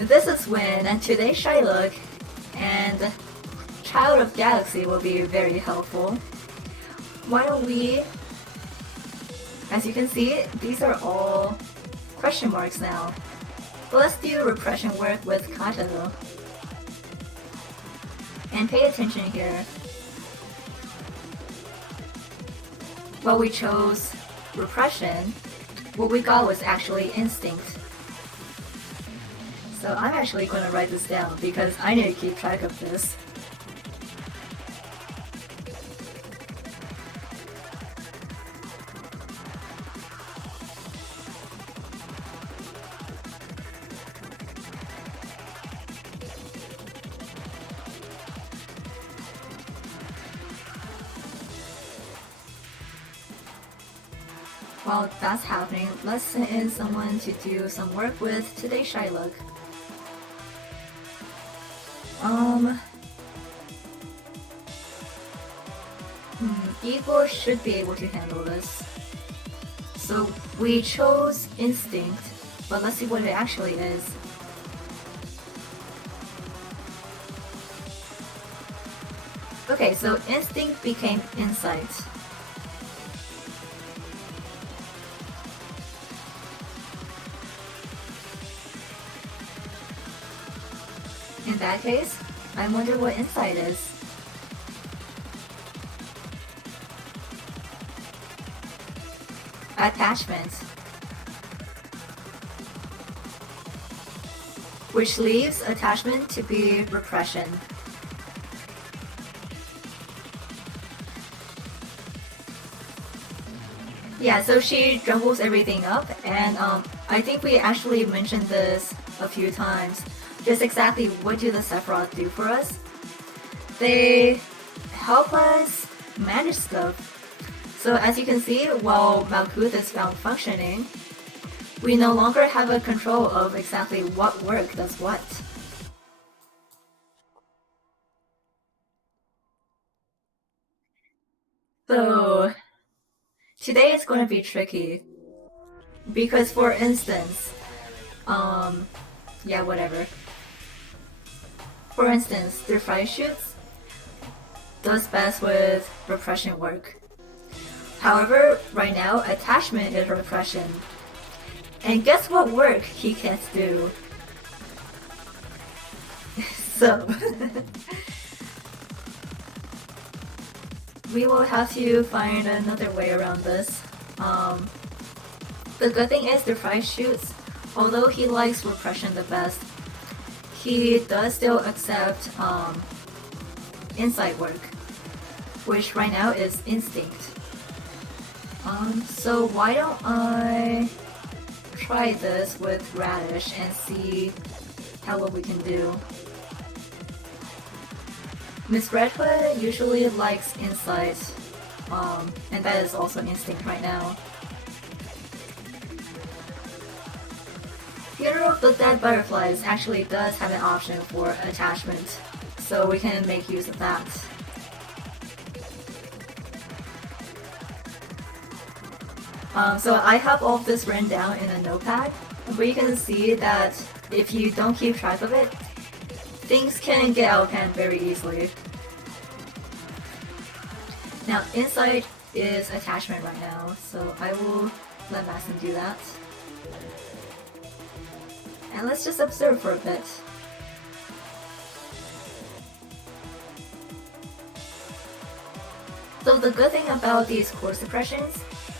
this is when today's Shylock and Child of Galaxy will be very helpful. Why don't we, as you can see, these are all question marks now. But let's do repression work with Kato. And pay attention here. While we chose repression, what we got was actually instinct. So I'm actually going to write this down because I need to keep track of this. While that's happening, let's send in someone to do some work with today's Shylock. Igor should be able to handle this. So we chose instinct, but let's see what it actually is. Okay, so instinct became insight. In that case, I wonder what insight is. Attachment. Which leaves attachment to be repression. Yeah, so she jumbles everything up, and I think we actually mentioned this a few times. Just exactly what do the Sephiroth do for us? They help us manage stuff. So as you can see, while Malkuth is found functioning, we no longer have a control of exactly what work does what. So today is going to be tricky. Because for instance, yeah, whatever. For instance, the fire shoots does best with repression work. However, right now, attachment is repression. And guess what work he can't do? So, we will have to find another way around this. The good thing is the price shoots, although he likes repression the best, he does still accept inside work, which right now is instinct. So why don't I try this with radish and see how what we can do. Miss Red Hood usually likes insight, and that is also instinct right now. Funeral of the Dead Butterflies actually does have an option for attachment, so we can make use of that. So I have all of this written down in a notepad, but you can see that if you don't keep track of it, things can get out of hand very easily. Now, insight is attachment right now, so I will let Maxim do that. And let's just observe for a bit. So the good thing about these core suppressions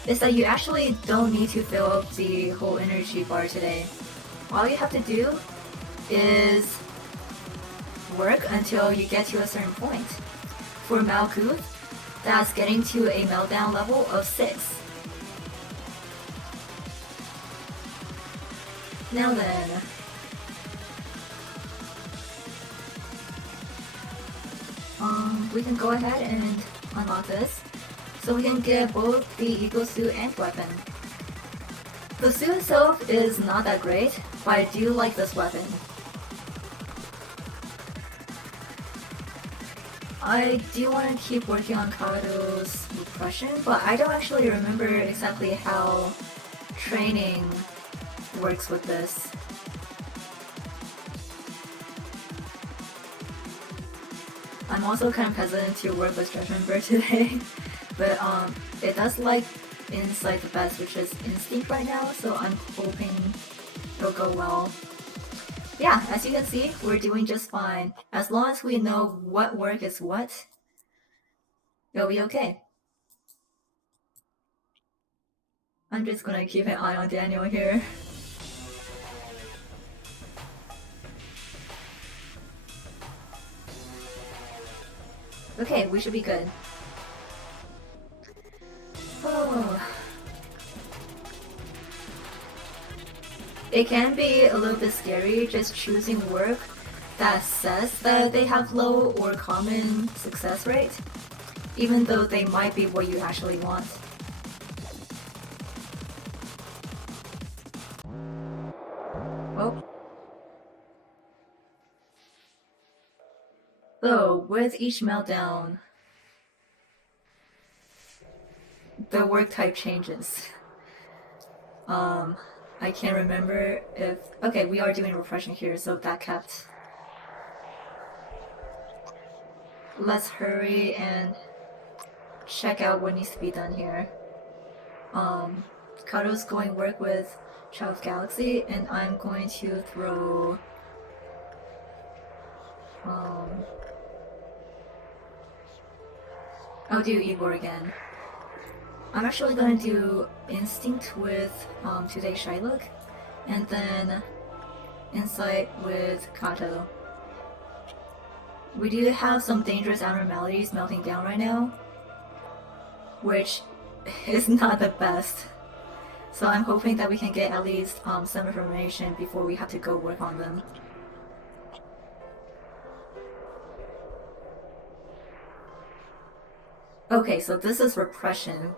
is that you actually don't need to fill up the whole energy bar today. All you have to do is work until you get to a certain point. For Malkuth, that's getting to a meltdown level of 6. Now then, we can go ahead and unlock this, so we can get both the Eco Suit and weapon. The suit itself is not that great, but I do like this weapon. I do want to keep working on Kato's repression, but I don't actually remember exactly how training works with this. I'm also kind of hesitant to work with Judgment Bird today, but it does like insight the best, which is instinct right now, so I'm hoping it'll go well. Yeah, as you can see, we're doing just fine. As long as we know what work is what, it'll be okay. I'm just gonna keep an eye on Daniel here. Okay, we should be good. Oh. It can be a little bit scary just choosing work that says that they have low or common success rate, even though they might be what you actually want. Oh. So, with each meltdown, the work type changes. I can't remember if... Okay, we are doing repression here, so that kept. Let's hurry and check out what needs to be done here. Kato's going to work with Child of Galaxy, and I'm going to throw... I'll do Igor again. I'm actually going to do Instinct with Today Shylock, and then Insight with Kato. We do have some dangerous abnormalities melting down right now, which is not the best. So I'm hoping that we can get at least some information before we have to go work on them. Okay, so this is repression.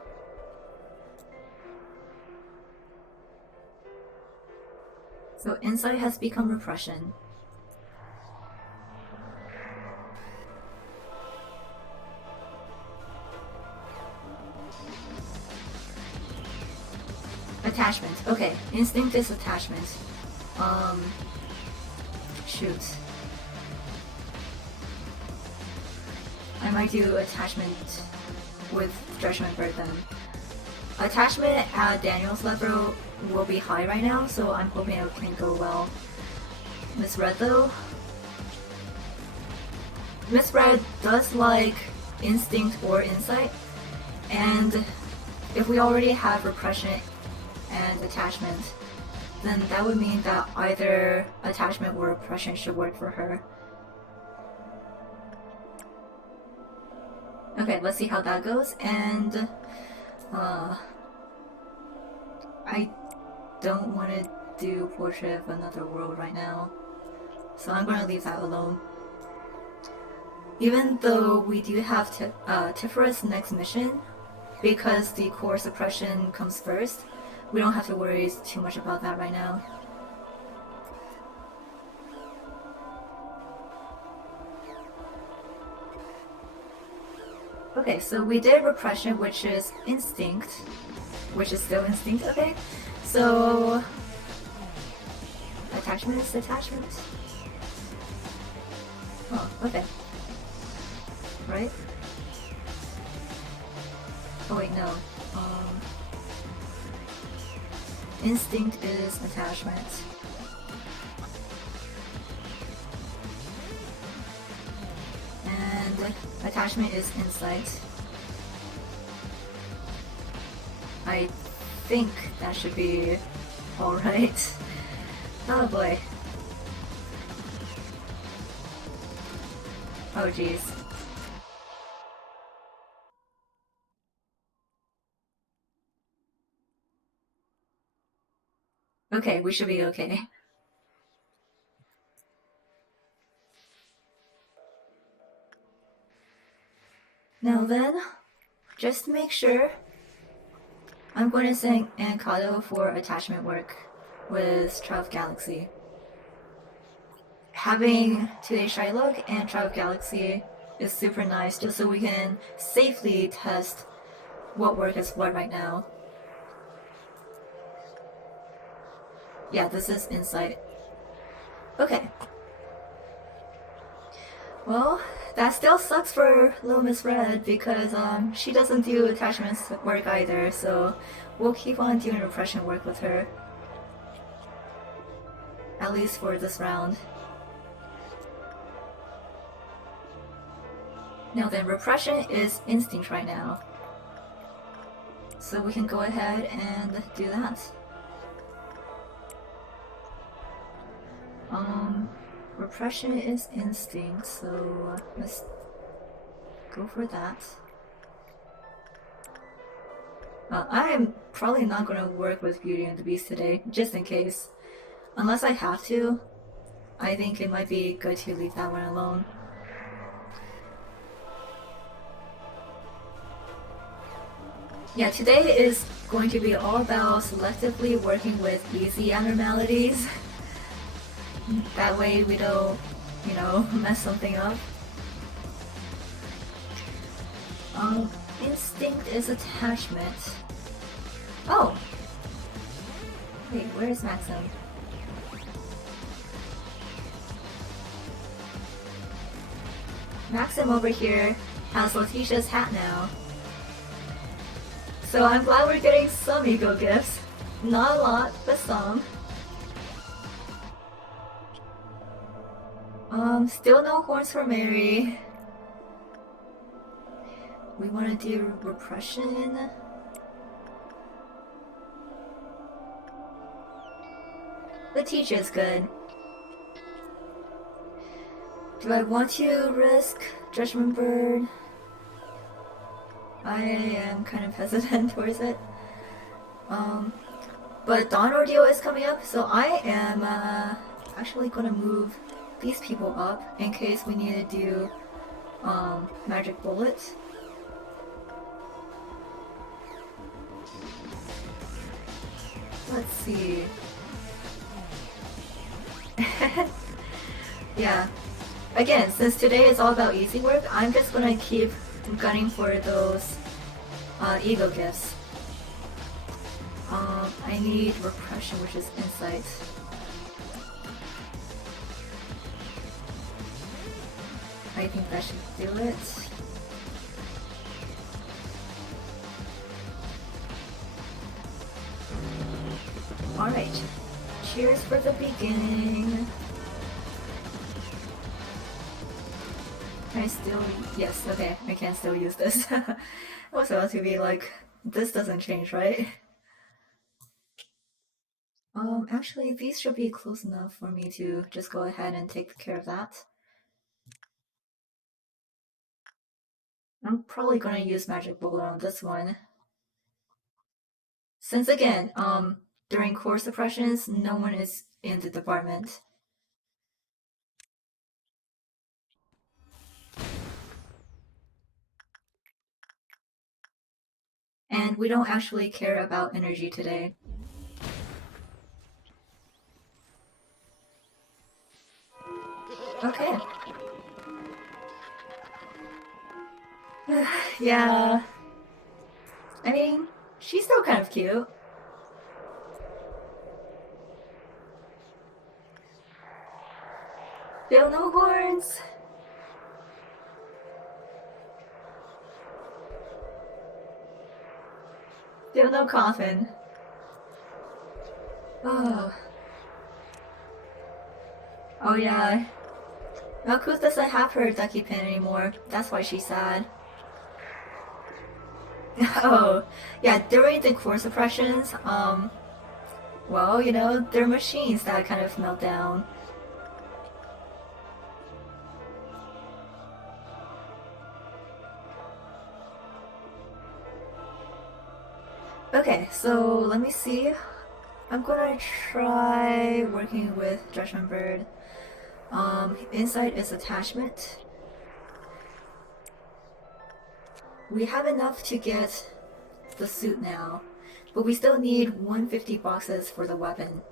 So insight has become repression. Attachment. Okay, instinct is attachment. Shoot. I might do attachment with Judgment Bird then. Attachment at Daniel's level will be high right now, so I'm hoping it can go well. Miss Red though? Miss Red does like instinct or insight, and if we already have repression and attachment, then that would mean that either attachment or repression should work for her. Okay, let's see how that goes, and I don't want to do Portrait of Another World right now, so I'm going to leave that alone. Even though we do have Tifera's next mission, because the core suppression comes first, we don't have to worry too much about that right now. Okay, so we did repression, which is instinct, which is still instinct, okay? So attachment is attachment. Oh, okay. Right? Oh wait, no. Instinct is attachment. And attachment is insight. I think that should be alright. Oh boy. Oh jeez. Okay, we should be okay. Now then, just to make sure, I'm going to send Ankado for attachment work with Trial of Galaxy. Having today's Shylock and Trial of Galaxy is super nice just so we can safely test what work is what right now. Yeah, this is insight. Okay. Well, that still sucks for Little Miss Red because she doesn't do attachments work either, so we'll keep on doing repression work with her. At least for this round. Now then, repression is instinct right now. So we can go ahead and do that. Repression is instinct, so let's go for that. I am probably not going to work with Beauty and the Beast today, just in case. Unless I have to, I think it might be good to leave that one alone. Yeah, today is going to be all about selectively working with easy abnormalities. That way we don't, you know, mess something up. Instinct is attachment. Oh! Wait, where's Maxim? Maxim over here has Letitia's hat now. So I'm glad we're getting some ego gifts. Not a lot, but some. Still no horns for Mary. We want to do repression. Letitia is good. Do I want to risk Judgment Bird? I am kind of hesitant towards it. But Dawn Ordeal is coming up, so I am actually gonna move these people up in case we need to do magic bullets. Let's see. Yeah. Again, since today is all about easy work, I'm just gonna keep gunning for those ego gifts. I need repression, which is insight. I think that should do it. Cheers for the beginning. Can I still... Yes, okay, I can still use this. I was about to be like, this doesn't change, right? Actually, these should be close enough for me to just go ahead and take care of that. I'm probably gonna use Magic Bullet on this one. Since again, during core suppressions, no one is in the department. And we don't actually care about energy today. Okay. Yeah. I mean, she's still kind of cute. Still no horns. Still no coffin. Oh. Oh yeah. Malkuth doesn't have her ducky pin anymore. That's why she's sad. Oh, yeah, during the core suppressions, well, you know, they're machines that kind of melt down. Okay, so let me see. I'm gonna try working with Judgment Bird. Inside is attachment. We have enough to get the suit now, but we still need 150 boxes for the weapon.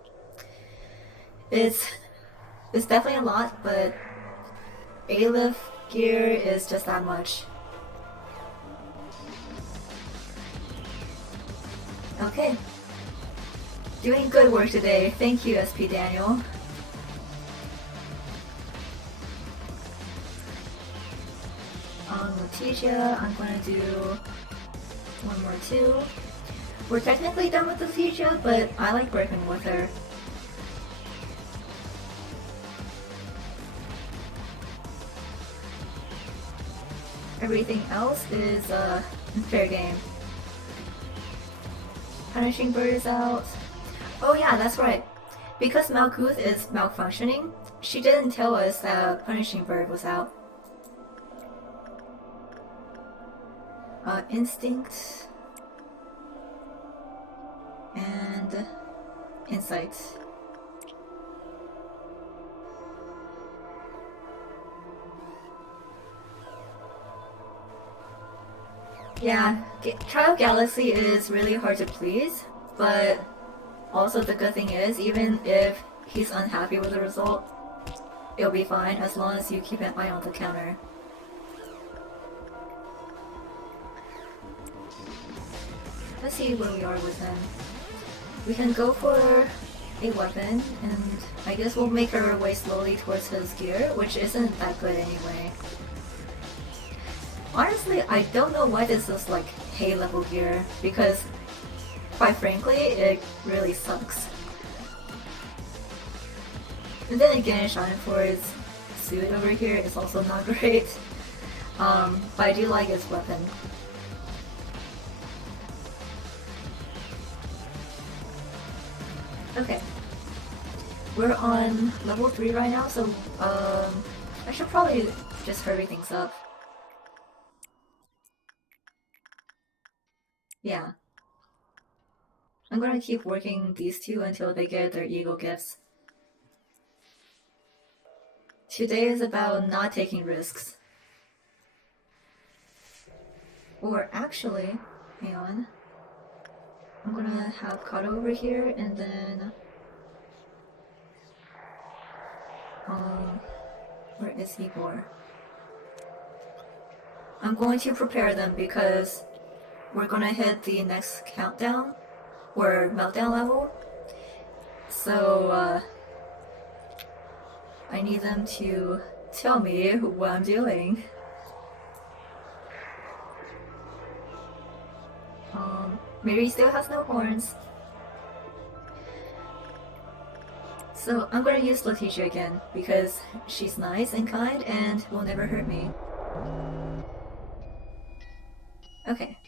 It's definitely a lot, but A-lift gear is just that much. Okay. Doing good work today. Thank you, SP Daniel. Letitia, I'm gonna do one more too. We're technically done with Letitia, but I like working with her. Everything else is fair game. Punishing Bird is out. Oh yeah, that's right. Because Malkuth is malfunctioning, she didn't tell us that Punishing Bird was out. Instinct and Insight. Yeah, Trial Galaxy is really hard to please, but also the good thing is, even if he's unhappy with the result, it'll be fine as long as you keep an eye on the counter. Let's see where we are with him. We can go for a weapon, and I guess we'll make our way slowly towards his gear, which isn't that good anyway. Honestly, I don't know why this is like hay level gear, because quite frankly, it really sucks. And then again, Schadenfreude's suit over here is also not great, but I do like his weapon. Okay, we're on level 3 right now, so I should probably just hurry things up. Yeah. I'm gonna keep working these two until they get their ego gifts. Today is about not taking risks. Or actually, hang on. I'm gonna have Kato over here and then... where is Igor? I'm going to prepare them because we're gonna hit the next countdown, or meltdown level. So, I need them to tell me what I'm doing. Maybe he still has no horns. So I'm gonna use Letitia again, because she's nice and kind and will never hurt me. Okay.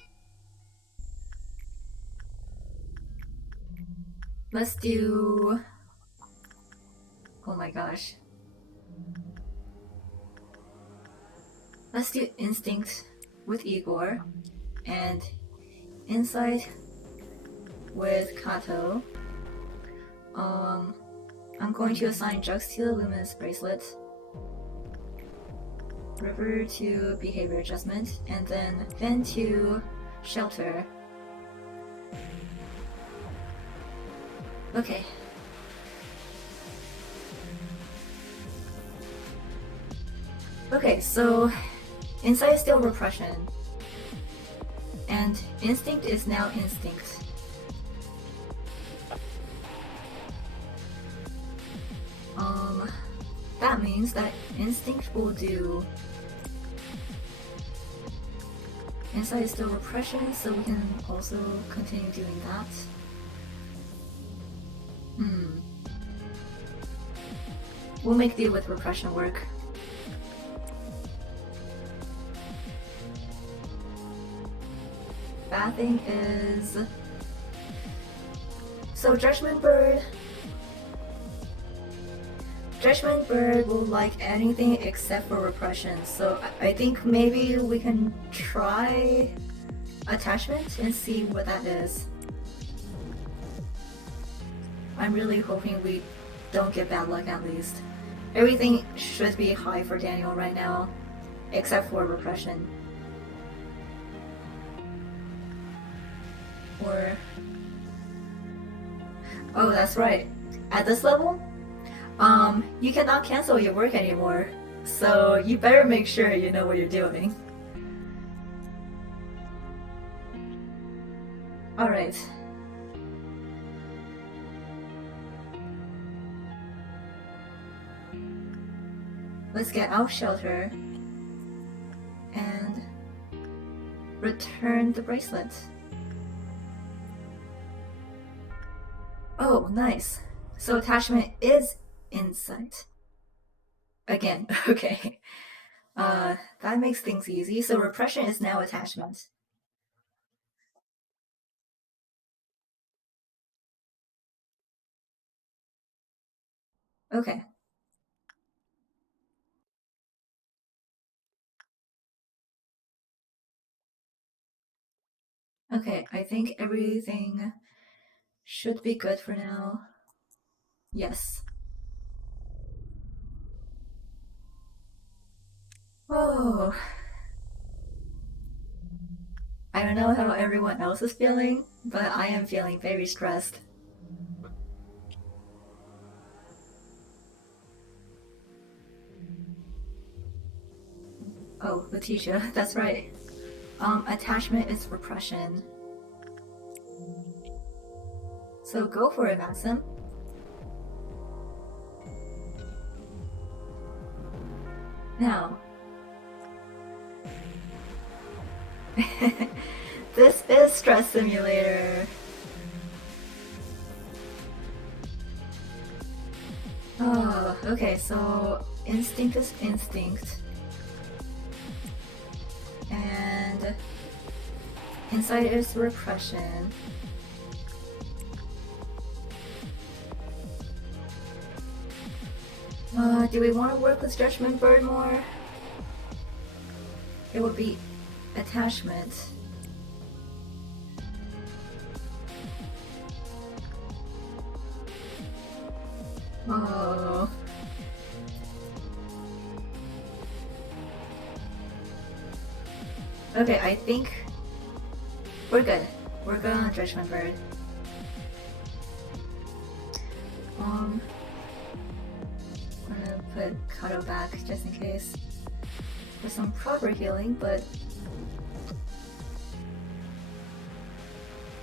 Let's do... Oh my gosh. Let's do Instinct with Igor, and Insight with Kato. I'm going to assign Jux to the Luminous Bracelet, River to Behavior Adjustment, and then Finn to Shelter. Okay. Okay, so Insight is still Repression, and Instinct is now Instinct. That means that Instinct will do... Insight is still Repression, so we can also continue doing that. We'll make deal with Repression work. Bad thing is... So Judgment Bird will like anything except for Repression, so I think maybe we can try Attachment and see what that is. I'm really hoping we don't get bad luck at least. Everything should be high for Daniel right now, except for Repression. Or... Oh, that's right. At this level, you cannot cancel your work anymore, so you better make sure you know what you're doing. Alright. Let's get out Shelter and return the bracelet. Oh, nice. So Attachment is Insight. Again, okay. That makes things easy. So Repression is now Attachment. Okay. Okay, I think everything should be good for now. Yes. Oh. I don't know how everyone else is feeling, but I am feeling very stressed. Oh, Letitia, that's right. Attachment is Repression. So go for it, Maxim. Now. This is Stress Simulator. Oh, okay, so Instinct is Instinct. And Insight is Repression. Do we want to work with Judgment Bird more? It would be Attachment. Oh. Okay, I think we're good. We're good on Judgment Bird. I'm gonna put Kato back just in case for some proper healing, but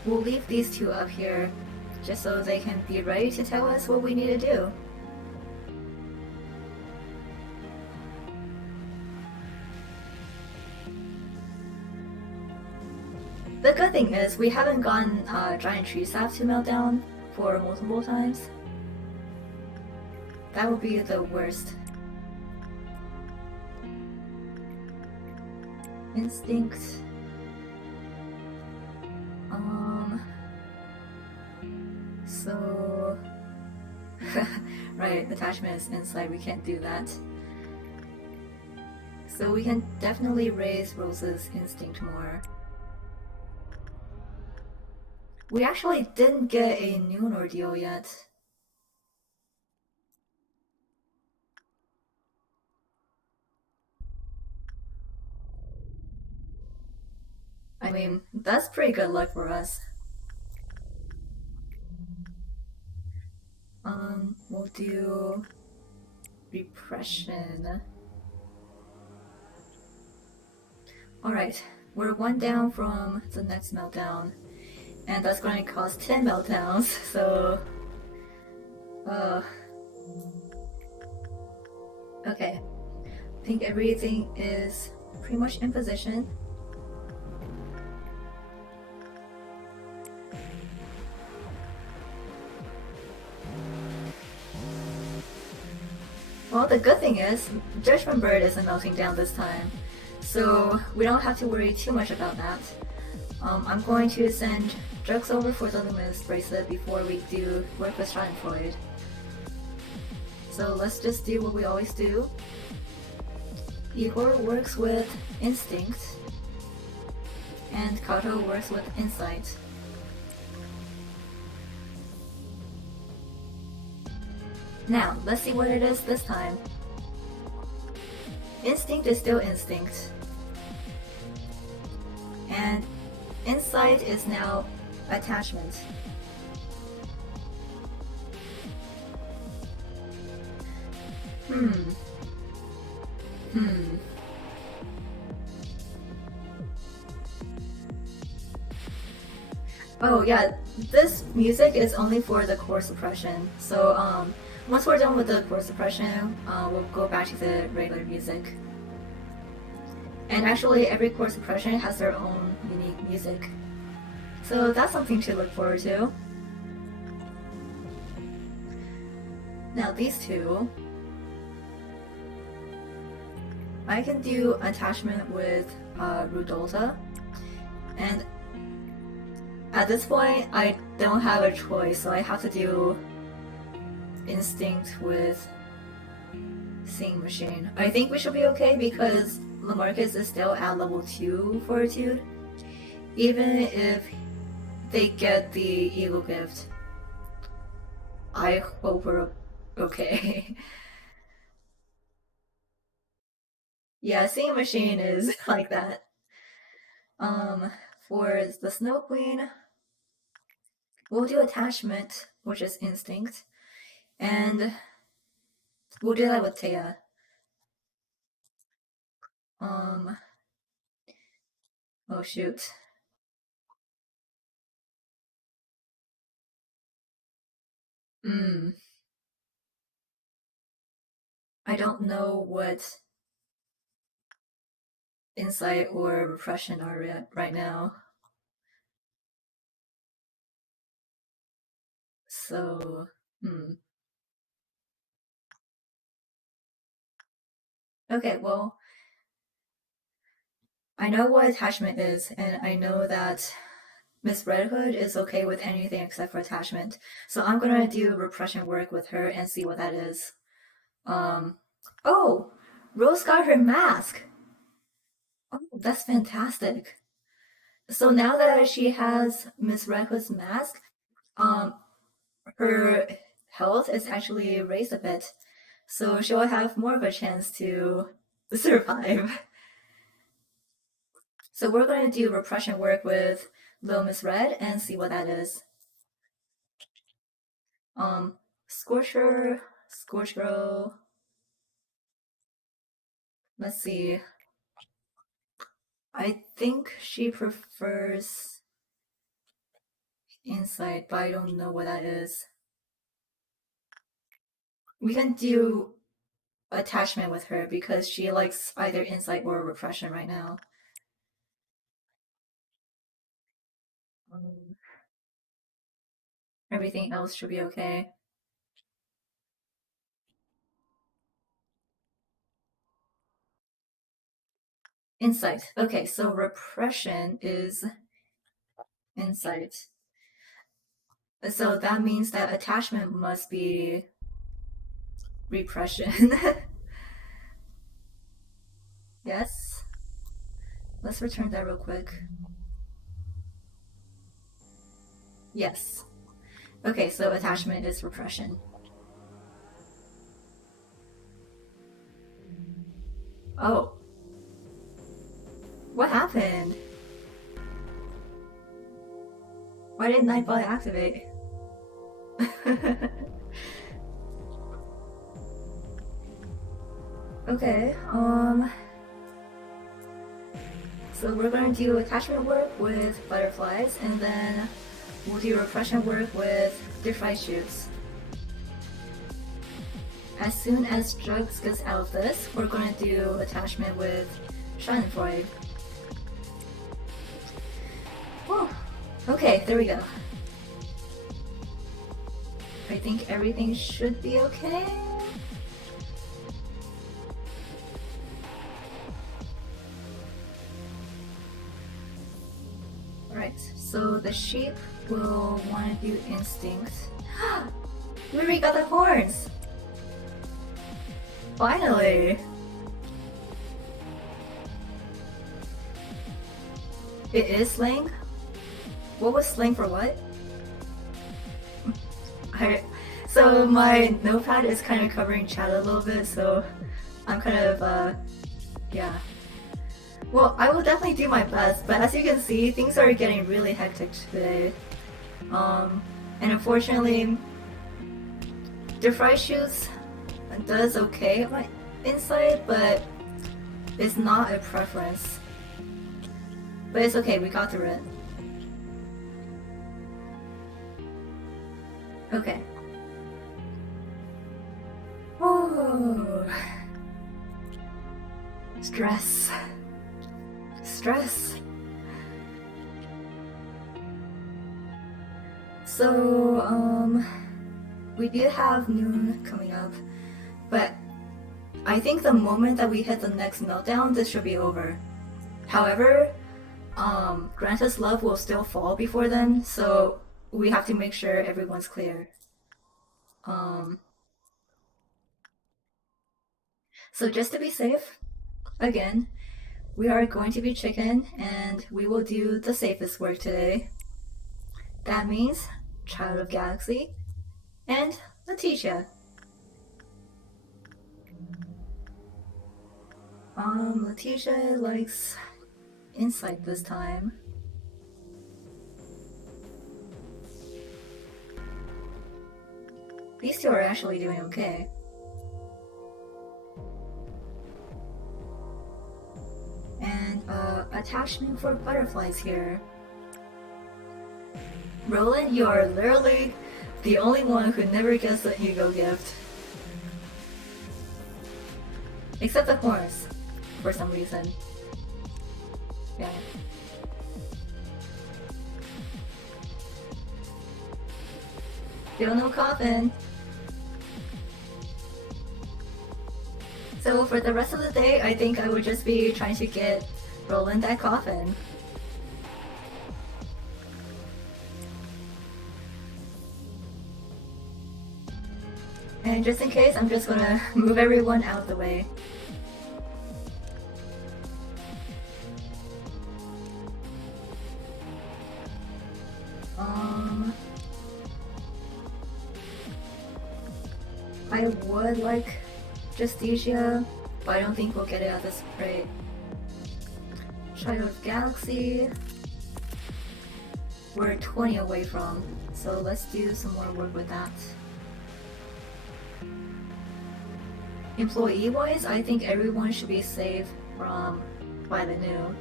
we'll leave these two up here just so they can be ready to tell us what we need to do. The good thing is we haven't gotten Giant Tree Sap to melt down for multiple times. That would be the worst. Instinct. So right, attachment is inside, we can't do that. So we can definitely raise Rose's instinct more. We actually didn't get a noon ordeal yet. I mean, that's pretty good luck for us. We'll do repression. Alright, we're one down from the next meltdown. And that's going to cost 10 meltdowns, so... Okay. I think everything is pretty much in position. Well, the good thing is, Judgment Bird isn't melting down this time, so we don't have to worry too much about that. I'm going to send Drugs over for the Luminous Bracelet before we do work with Schadenfreude. So let's just do what we always do. Igor works with Instinct, and Kato works with Insight. Now, let's see what it is this time. Instinct is still Instinct. And Insight is now Attachment. Oh yeah, this music is only for the core suppression. So once we're done with the core suppression, we'll go back to the regular music. And actually, every core suppression has their own unique music. So that's something to look forward to. Now these two, I can do attachment with Rudolta, and at this point I don't have a choice, so I have to do Instinct with Seeing Machine. I think we should be okay because Lamarcus is still at level 2 Fortitude, even if they get the Eagle Gift. I hope we're okay. Yeah, Seeing Machine is like that. For the Snow Queen, we'll do Attachment, which is Instinct, and we'll do that with Taya. Oh shoot. I don't know what Insight or Repression are right now. So, Okay, well, I know what attachment is, and I know that Miss Red Hood is okay with anything except for attachment. So I'm gonna do repression work with her and see what that is. Oh, Rose got her mask. Oh, that's fantastic. So now that she has Miss Red Hood's mask, her health is actually raised a bit. So she'll have more of a chance to survive. So we're going to do repression work with Little Miss Red and see what that is. Scorcher, Scorch Girl. Let's see. I think she prefers Insight, but I don't know what that is. We can do attachment with her because she likes either Insight or Repression right now. Everything else should be okay. Insight. Okay, so repression is insight. So that means that attachment must be repression. Yes. Let's return that real quick. Yes. Okay, so attachment is repression. Oh. What happened? Why didn't Nightbot activate? Okay, so we're going to do attachment work with butterflies, and then we'll do repression work with different shoots. As soon as drugs gets out of this, we're going to do attachment with Schadenfreude. Whew. Okay, there we go. I think everything should be okay. Alright, so the sheep will want to do instinct. We already got the horns! Finally! It is slang? What was slang for what? So my notepad is kind of covering chat a little bit, so I'm kind of, yeah. Well, I will definitely do my best, but as you can see, things are getting really hectic today. And unfortunately, the fry shoots does okay on my inside, but it's not a preference. But it's okay, we got through it. Okay. Oh. Stress. Stress. So, we do have noon coming up, but I think the moment that we hit the next meltdown, this should be over. However, Granta's love will still fall before then, so we have to make sure everyone's clear. So just to be safe, again, we are going to be chicken and we will do the safest work today. That means Child of Galaxy and Letitia. Letitia likes insight this time. These two are actually doing okay. And attachment for butterflies here. Roland, you are literally the only one who never gets the Hugo gift. Except the horse, for some reason. Yeah. Still no coffin. So for the rest of the day, I think I would just be trying to get Roland that coffin. And just in case, I'm just gonna move everyone out of the way. I would like Justicia, but I don't think we'll get it at this rate. Child of Galaxy, we're 20 away from, so let's do some more work with that. Employee-wise, I think everyone should be safe from by the new.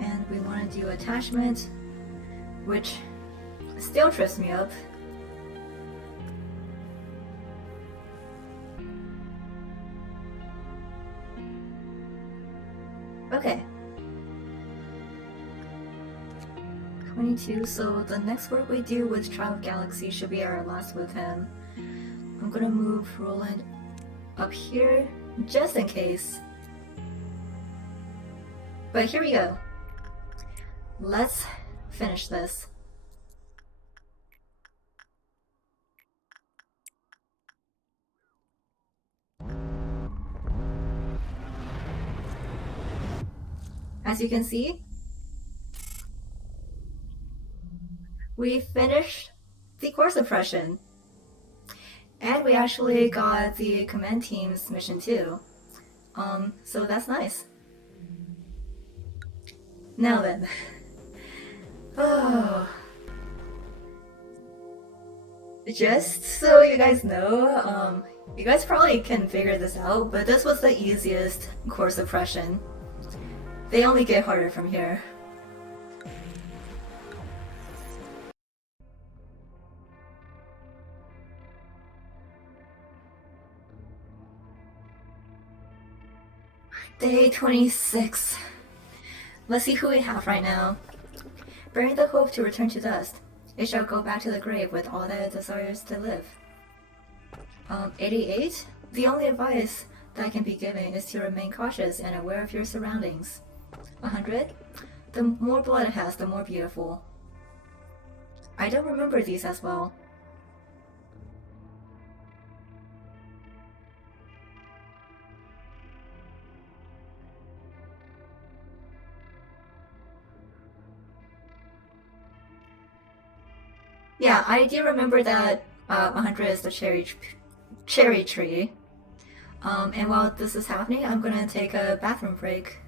And we want to do attachment, which still trips me up. Okay. 22, so the next work we do with Child of Galaxy should be our last with him. I'm gonna move Roland up here just in case. But here we go. Let's finish this. As you can see, we finished the core suppression. And we actually got the command team's mission too. So that's nice. Now then. Oh. Just so you guys know, you guys probably can figure this out, but this was the easiest core suppression. They only get harder from here. Day 26. Let's see who we have right now. Bearing the hope to return to dust, it shall go back to the grave with all that it desires to live. 88? The only advice that can be given is to remain cautious and aware of your surroundings. 100? The more blood it has, the more beautiful. I don't remember these as well. Yeah, I do remember that 100 is the cherry tree. And while this is happening, I'm gonna take a bathroom break.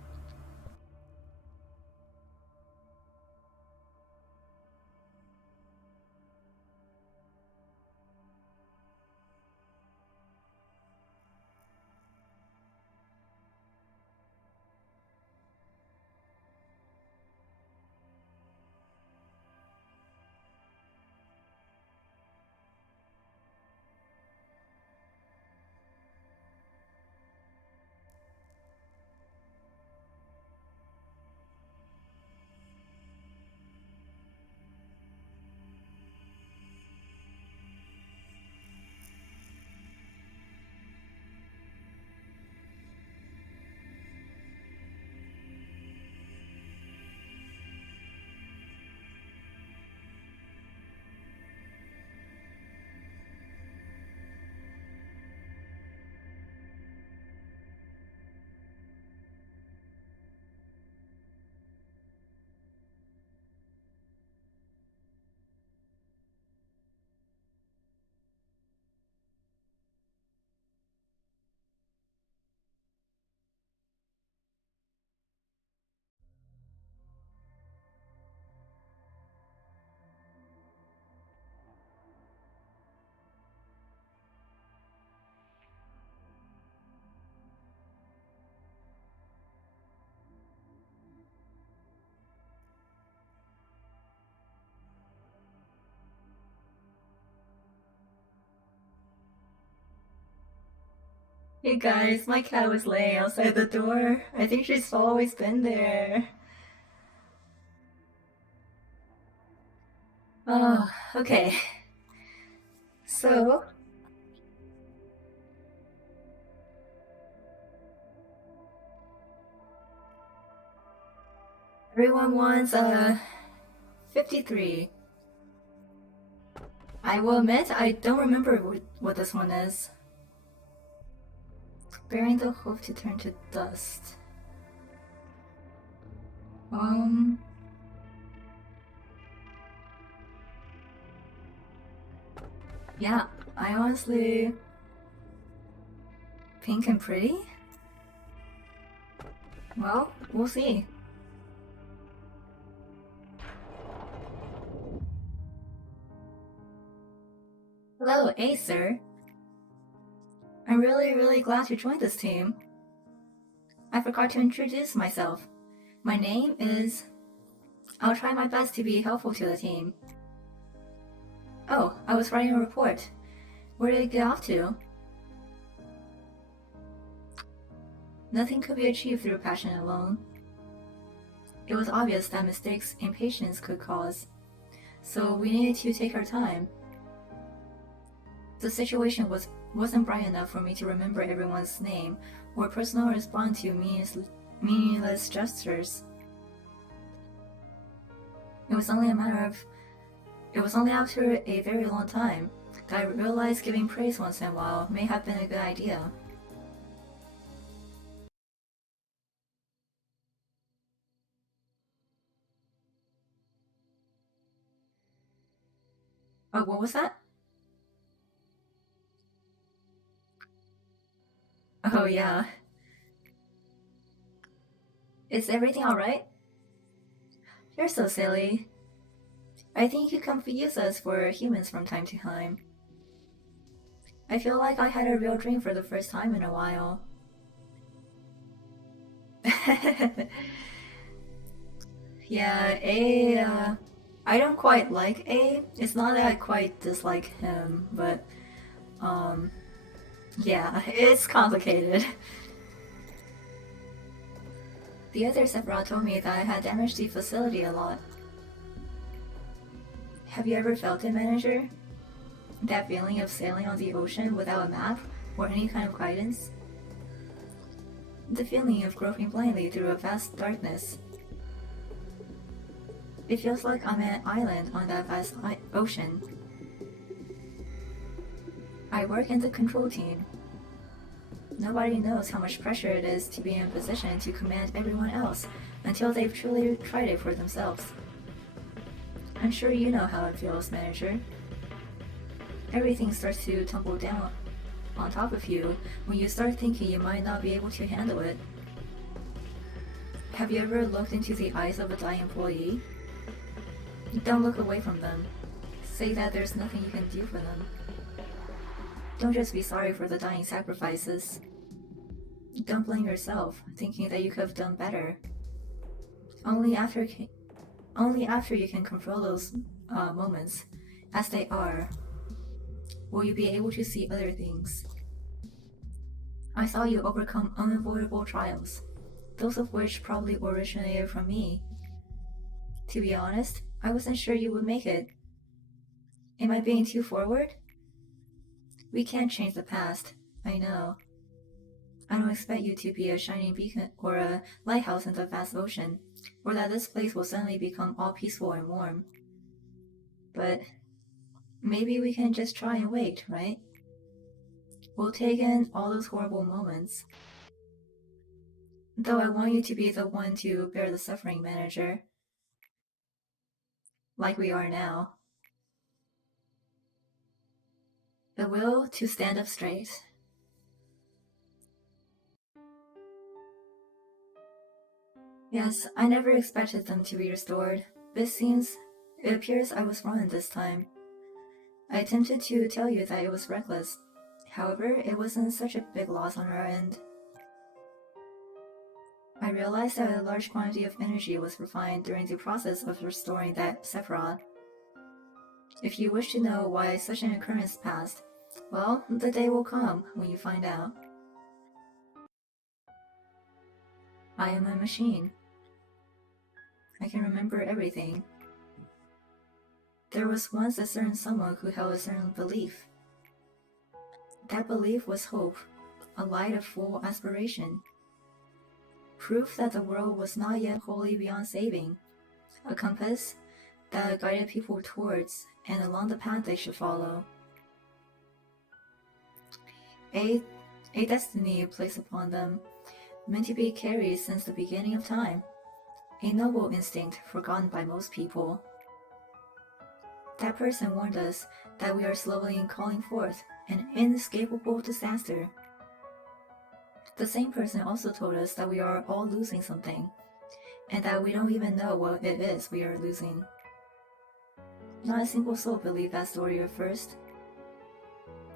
Hey guys, my cat was laying outside the door. I think she's always been there. Oh, okay. So, everyone wants 53. I will admit, I don't remember what this one is. Bearing the hope to turn to dust. Yeah, I honestly... Pink and pretty? Well, we'll see. Hello, Acer. I'm really glad you joined this team. I forgot to introduce myself. My name is... I'll try my best to be helpful to the team. Oh, I was writing a report. Where did it get off to? Nothing could be achieved through passion alone. It was obvious that mistakes impatience could cause, so we needed to take our time. The situation was wasn't bright enough for me to remember everyone's name or personal response to meaningless gestures. It was only after a very long time that I realized giving praise once in a while may have been a good idea. Oh, what was that? Oh, yeah. Is everything alright? You're so silly. I think you confuse us for humans from time to time. I feel like I had a real dream for the first time in a while. Yeah, I don't quite like A. It's not that I quite dislike him, but, yeah, it's complicated. The other Sephiroth told me that I had damaged the facility a lot. Have you ever felt it, manager? That feeling of sailing on the ocean without a map or any kind of guidance? The feeling of groping blindly through a vast darkness. It feels like I'm an island on that vast ocean. I work in the control team. Nobody knows how much pressure it is to be in a position to command everyone else until they've truly tried it for themselves. I'm sure you know how it feels, manager. Everything starts to tumble down on top of you when you start thinking you might not be able to handle it. Have you ever looked into the eyes of a dying employee? Don't look away from them. Say that there's nothing you can do for them. Don't just be sorry for the dying sacrifices. Don't blame yourself, thinking that you could have done better. Only after you can control those moments, as they are, will you be able to see other things. I saw you overcome unavoidable trials, those of which probably originated from me. To be honest, I wasn't sure you would make it. Am I being too forward? We can't change the past, I know. I don't expect you to be a shining beacon or a lighthouse in the vast ocean, or that this place will suddenly become all peaceful and warm. But maybe we can just try and wait, right? We'll take in all those horrible moments. Though I want you to be the one to bear the suffering, manager. Like we are now. The will to stand up straight. Yes, I never expected them to be restored. It appears I was wrong this time. I attempted to tell you that it was reckless. However, it wasn't such a big loss on our end. I realized that a large quantity of energy was refined during the process of restoring that Sephiroth. If you wish to know why such an occurrence passed, well, the day will come when you find out. I am a machine. I can remember everything. There was once a certain someone who held a certain belief. That belief was hope, a light of full aspiration. Proof that the world was not yet wholly beyond saving. A compass that guided people towards and along the path they should follow. A destiny placed upon them, meant to be carried since the beginning of time. A noble instinct forgotten by most people. That person warned us that we are slowly calling forth an inescapable disaster. The same person also told us that we are all losing something, and that we don't even know what it is we are losing. Not a single soul believed that story at first.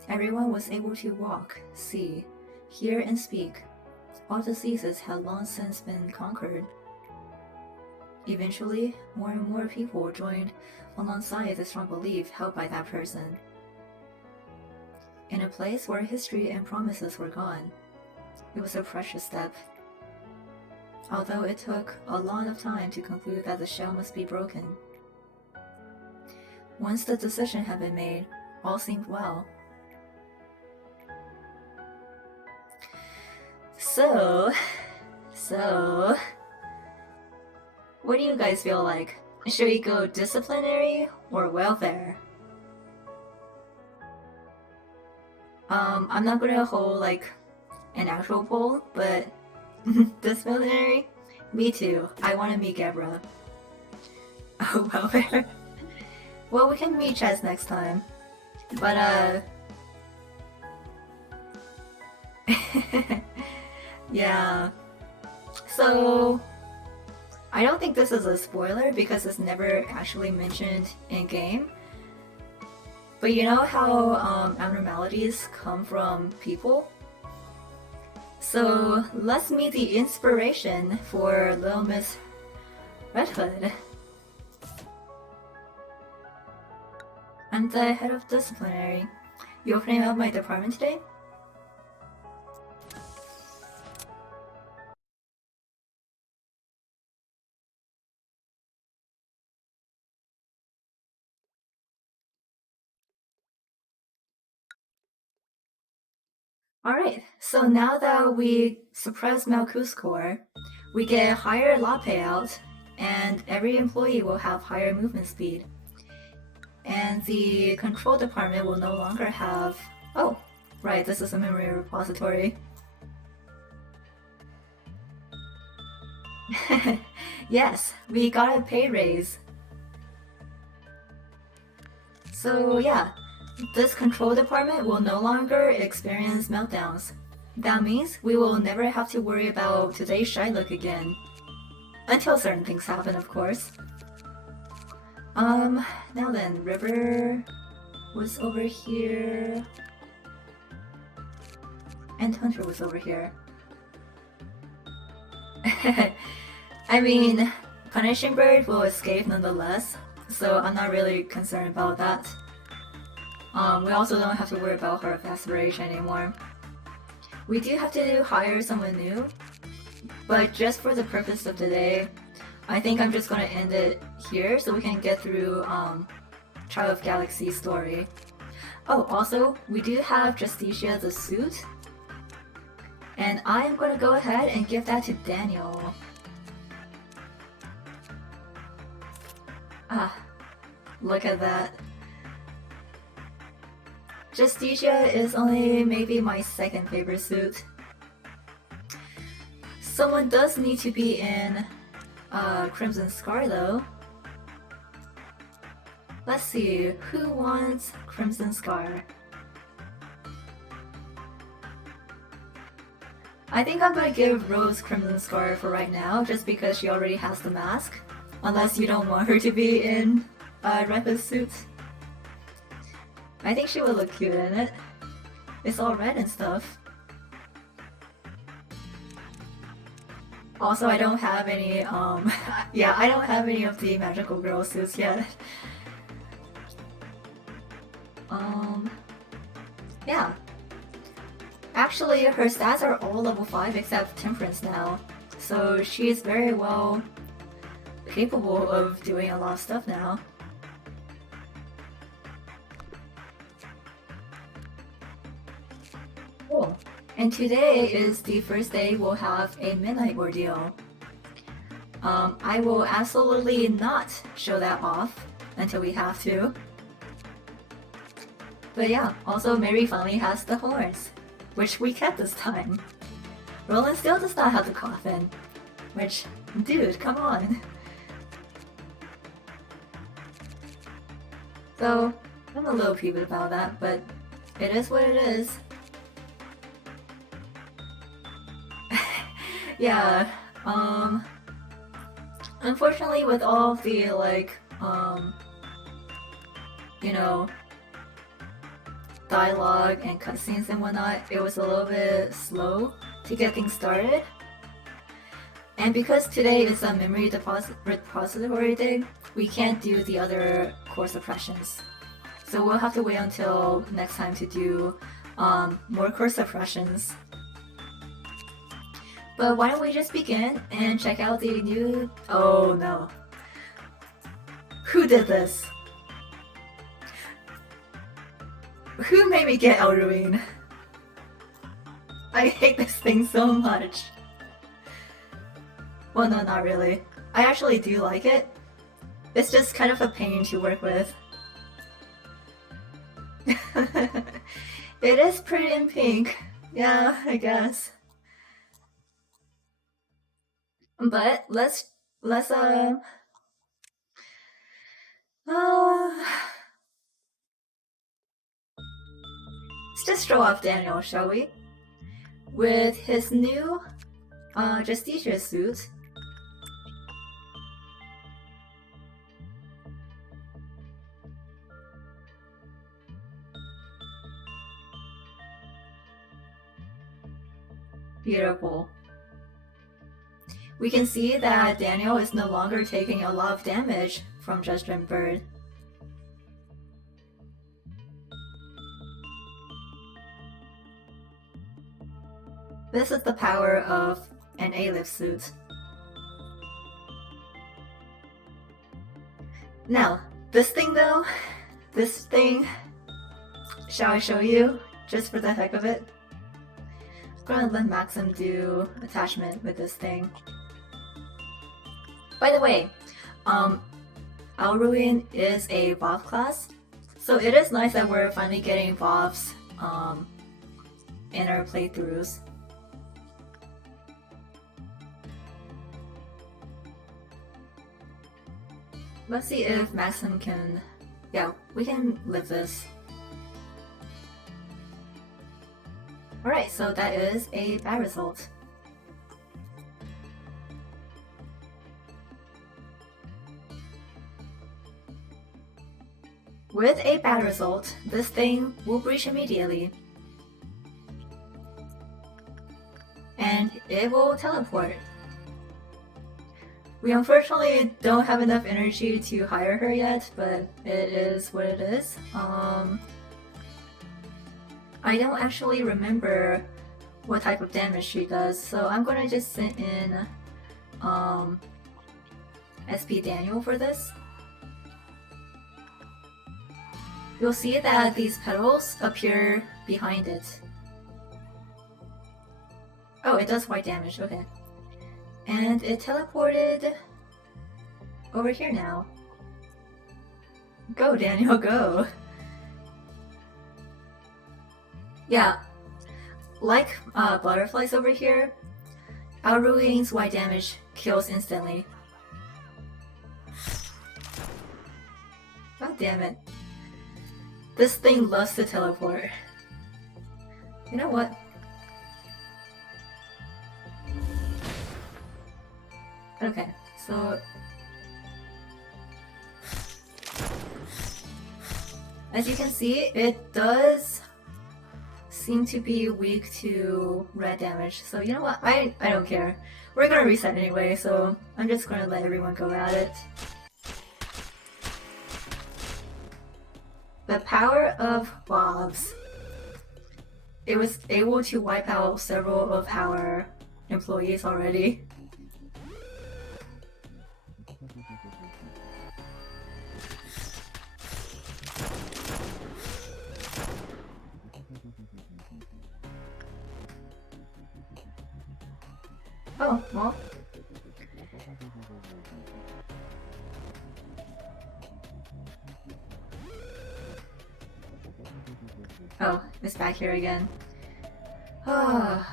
Everyone was able to walk, see, hear, and speak. All diseases had long since been conquered. Eventually, more and more people joined alongside the strong belief held by that person. In a place where history and promises were gone, it was a precious step. Although it took a lot of time to conclude that the shell must be broken. Once the decision had been made, all seemed well. So, what do you guys feel like? Should we go disciplinary or welfare? I'm not gonna hold like an actual poll, but disciplinary? Me too. I want to meet Gabra. Oh, welfare. Well, we can meet Chess next time. But, yeah. So, I don't think this is a spoiler because it's never actually mentioned in game. But you know how abnormalities come from people? So let's meet the inspiration for Little Miss Red Hood. I'm the head of disciplinary. You opening up my department today? Alright, so now that we suppress Malkuth's score, we get higher lot payout, and every employee will have higher movement speed. And the control department will no longer have... Oh, right, this is a memory repository. Yes, we got a pay raise. So yeah, this control department will no longer experience meltdowns. That means we will never have to worry about today's shy look again. Until certain things happen, of course. Now then, River was over here. And Hunter was over here. I mean, Punishing Bird will escape nonetheless, so I'm not really concerned about that. We also don't have to worry about her aspiration anymore. We do have to hire someone new, but just for the purpose of today, I think I'm just gonna end it here so we can get through Child of Galaxy's story. Oh, also, we do have Justicia the suit, and I am gonna go ahead and give that to Daniel. Ah, look at that. Justicia is only maybe my second favorite suit. Someone does need to be in Crimson Scar though. Let's see, who wants Crimson Scar? I think I'm gonna give Rose Crimson Scar for right now, just because she already has the mask. Unless you don't want her to be in Red Hood suit. I think she would look cute in it. It's all red and stuff. Also, I don't have any, yeah, I don't have any of the magical girl suits yet. Yeah. Actually, her stats are all level 5 except Temperance now. So she's very well capable of doing a lot of stuff now. Cool. And today is the first day we'll have a midnight ordeal. I will absolutely not show that off until we have to. But yeah, also Mary finally has the horns, which we kept this time. Roland still does not have the coffin, which, dude, come on. So, I'm a little peeved about that, but it is what it is. Yeah, unfortunately with all the, like, you know, dialogue and cutscenes and whatnot, it was a little bit slow to get things started. And because today is a memory repository day, we can't do the other core suppressions. So we'll have to wait until next time to do more core suppressions. But why don't we just begin and check out the new... Oh no. Who did this? Who made me get Elruine? I hate this thing so much. Well, no, not really. I actually do like it. It's just kind of a pain to work with. It is pretty in pink. Yeah, I guess. But let's let's just show off Daniel, shall we? With his new Justicia suit. Beautiful. We can see that Daniel is no longer taking a lot of damage from Judgment Bird. This is the power of an A-lift suit. Now, this thing though, shall I show you? Just for the heck of it? I'm gonna let Maxim do attachment with this thing. By the way, Alruin is a Vov class, so it is nice that we're finally getting Vovs in our playthroughs. Let's see if Maxim can... Yeah, we can live this. Alright, so that is a bad result. With a bad result, this thing will breach immediately. And it will teleport. We unfortunately don't have enough energy to hire her yet, but it is what it is. I don't actually remember what type of damage she does, so I'm gonna just send in SP Daniel for this. You'll see that these petals appear behind it. Oh, it does white damage, okay. And it teleported over here now. Go, Daniel, go! Yeah, like butterflies over here, Alruin's white damage kills instantly. God damn it. This thing loves to teleport. You know what? Okay, so... As you can see, it does seem to be weak to red damage. So you know what? I don't care. We're gonna reset anyway, so I'm just gonna let everyone go at it. The power of Bobs. It was able to wipe out several of our employees already. Oh, well. Oh, it's back here again. Come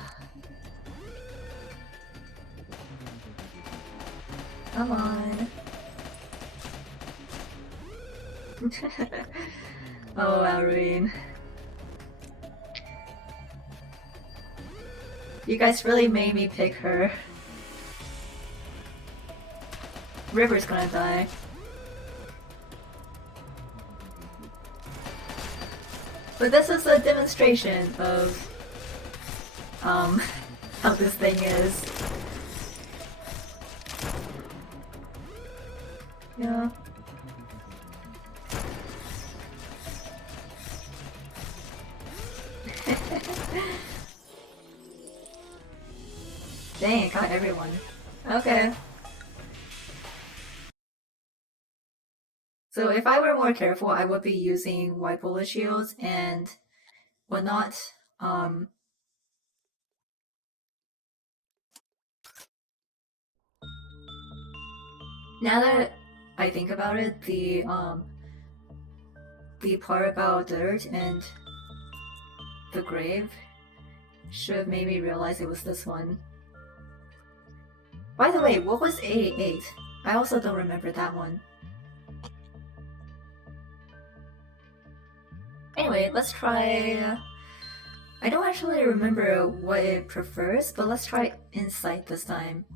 on. Oh, Alruin. You guys really made me pick her. River's gonna die. But this is a demonstration of how this thing is. Yeah. Dang, it got everyone. Okay. So if I were more careful, I would be using white bullet shields and whatnot. Now that I think about it, the part about dirt and the grave should have made me realize it was this one. By the way, what was 88? I also don't remember that one. Anyway, let's try... I don't actually remember what it prefers, but let's try Insight this time.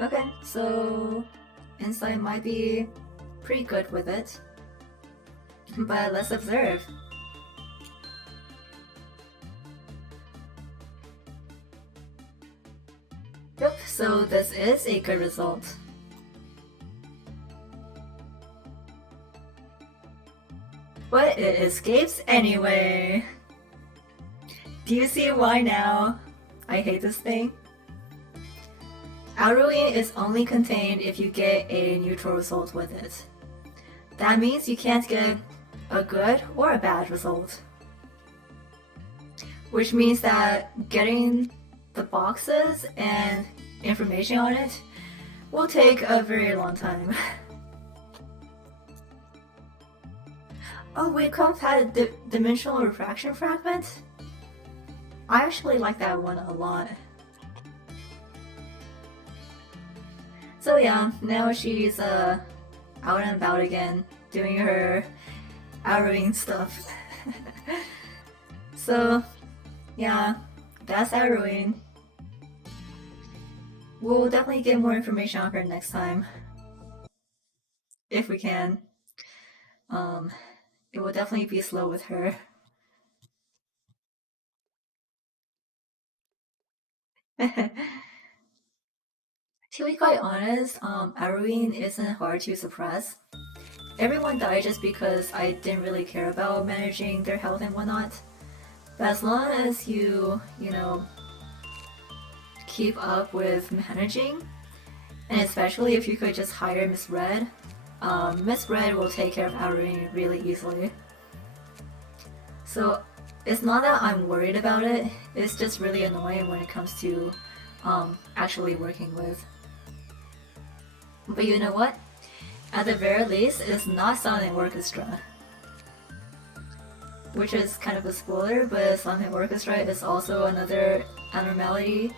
Okay, so Insight might be pretty good with it, but let's observe. Yep, so this is a good result. But it escapes anyway. Do you see why now? I hate this thing. Outroing is only contained if you get a neutral result with it. That means you can't get a good or a bad result. Which means that getting the boxes and information on it will take a very long time. Oh wait, Comp had a dimensional refraction fragment? I actually like that one a lot. So yeah, now she's out and about again, doing her outroing stuff. So yeah, that's outroing. We'll definitely get more information on her next time. If we can. It will definitely be slow with her. To be quite honest, outroing isn't hard to suppress. Everyone died just because I didn't really care about managing their health and whatnot. But as long as you know, keep up with managing, and especially if you could just hire Miss Red, Miss Red will take care of outroing really easily. So it's not that I'm worried about it, it's just really annoying when it comes to actually working with. But you know what? At the very least, it's not Sonic Orchestra. Which is kind of a spoiler, but Sonic Orchestra is also another abnormality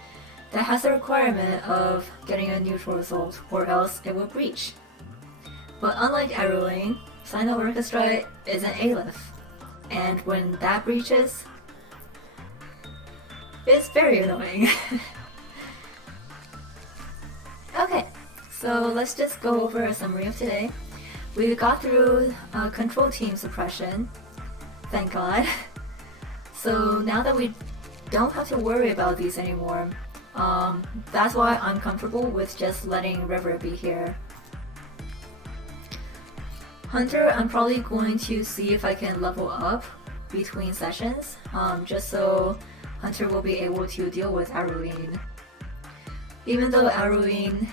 that has a requirement of getting a neutral result, or else it will breach. But unlike outroing, Sonic Orchestra is an A-Lif, and when that breaches, it's very annoying. Okay. So let's just go over a summary of today. We got through control team suppression, thank God. So now that we don't have to worry about these anymore, that's why I'm comfortable with just letting River be here. Hunter, I'm probably going to see if I can level up between sessions, just so Hunter will be able to deal with outroing. Even though outroing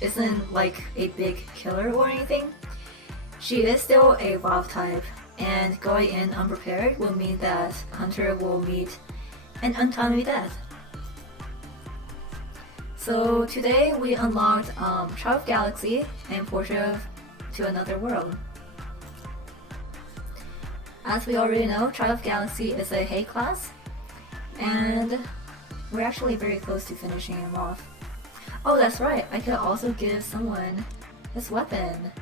isn't like a big killer or anything, she is still a WoW type, and going in unprepared will mean that Hunter will meet an untimely death. So today we unlocked Child of Galaxy and Portia to Another World. As we already know, Child of Galaxy is a hate class, and we're actually very close to finishing him off. Oh, that's right, I could also give someone this weapon.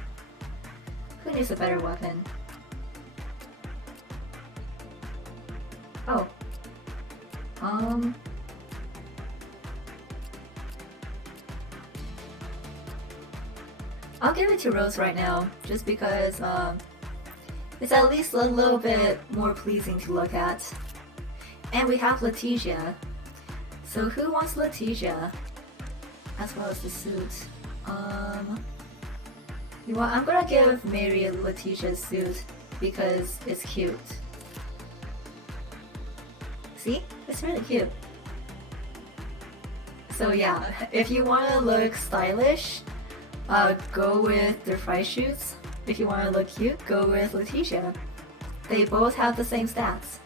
Who needs a better weapon? Oh. I'll give it to Rose right now, just because it's at least a little bit more pleasing to look at. And we have Letitia. So who wants Letitia? As well as the suit. You know what? I'm gonna give Mary Letitia's suit because it's cute. See? It's really cute. So yeah, if you want to look stylish, go with their fried shoots. If you want to look cute, go with Letitia. They both have the same stats.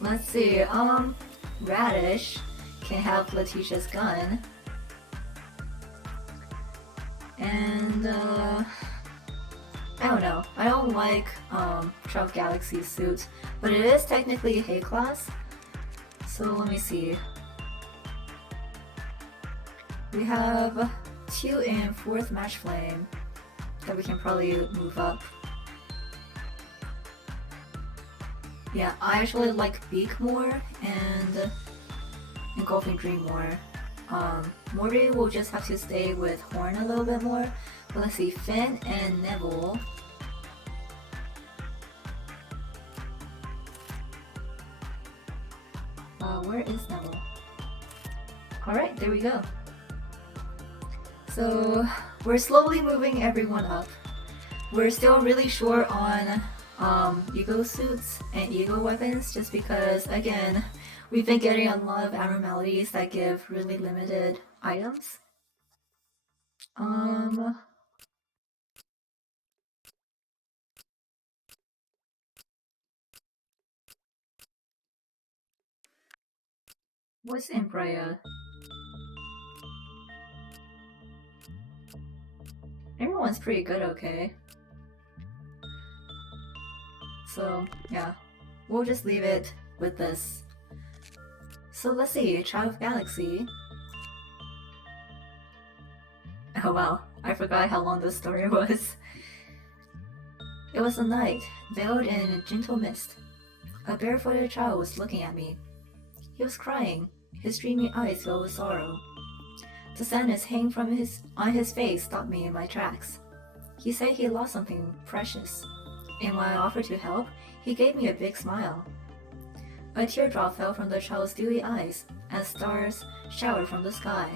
Let's see, Radish can have Letitia's gun. And, I don't know. I don't like, Child of Galaxy's suit, but it is technically a hate class. So let me see. We have 2 in 4th Match Flame that we can probably move up. Yeah, I actually like Beak more and Engulfing Dream more. Morty will just have to stay with Horn a little bit more. But let's see, Finn and Neville. Where is Neville? Alright, there we go. So, we're slowly moving everyone up. We're still really short on ego suits and ego weapons just because, again, we've been getting a lot of abnormalities that give really limited items. What's Embria? Everyone's pretty good, okay? So, yeah. We'll just leave it with this. So let's see, Child of Galaxy. Oh wow, I forgot how long this story was. It was a night, veiled in gentle mist. A barefooted child was looking at me. He was crying, his dreamy eyes filled with sorrow. The sadness hanging from on his face stopped me in my tracks. He said he lost something precious, and when I offered to help, he gave me a big smile. A teardrop fell from the child's dewy eyes as stars showered from the sky.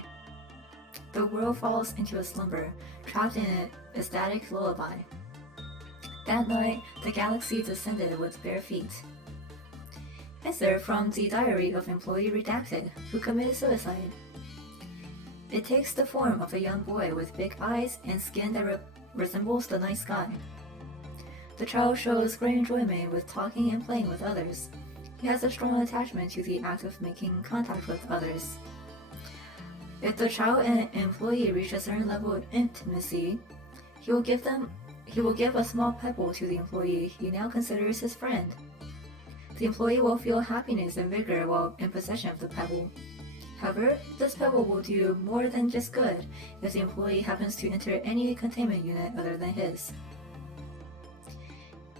The world falls into a slumber, trapped in an ecstatic lullaby. That night, the galaxy descended with bare feet. Excerpt from the diary of employee redacted, who committed suicide. It takes the form of a young boy with big eyes and skin that resembles the night sky. The child shows great enjoyment with talking and playing with others. He has a strong attachment to the act of making contact with others. If the child and employee reach a certain level of intimacy, he will give a small pebble to the employee he now considers his friend. The employee will feel happiness and vigor while in possession of the pebble. However, this pebble will do more than just good if the employee happens to enter any containment unit other than his.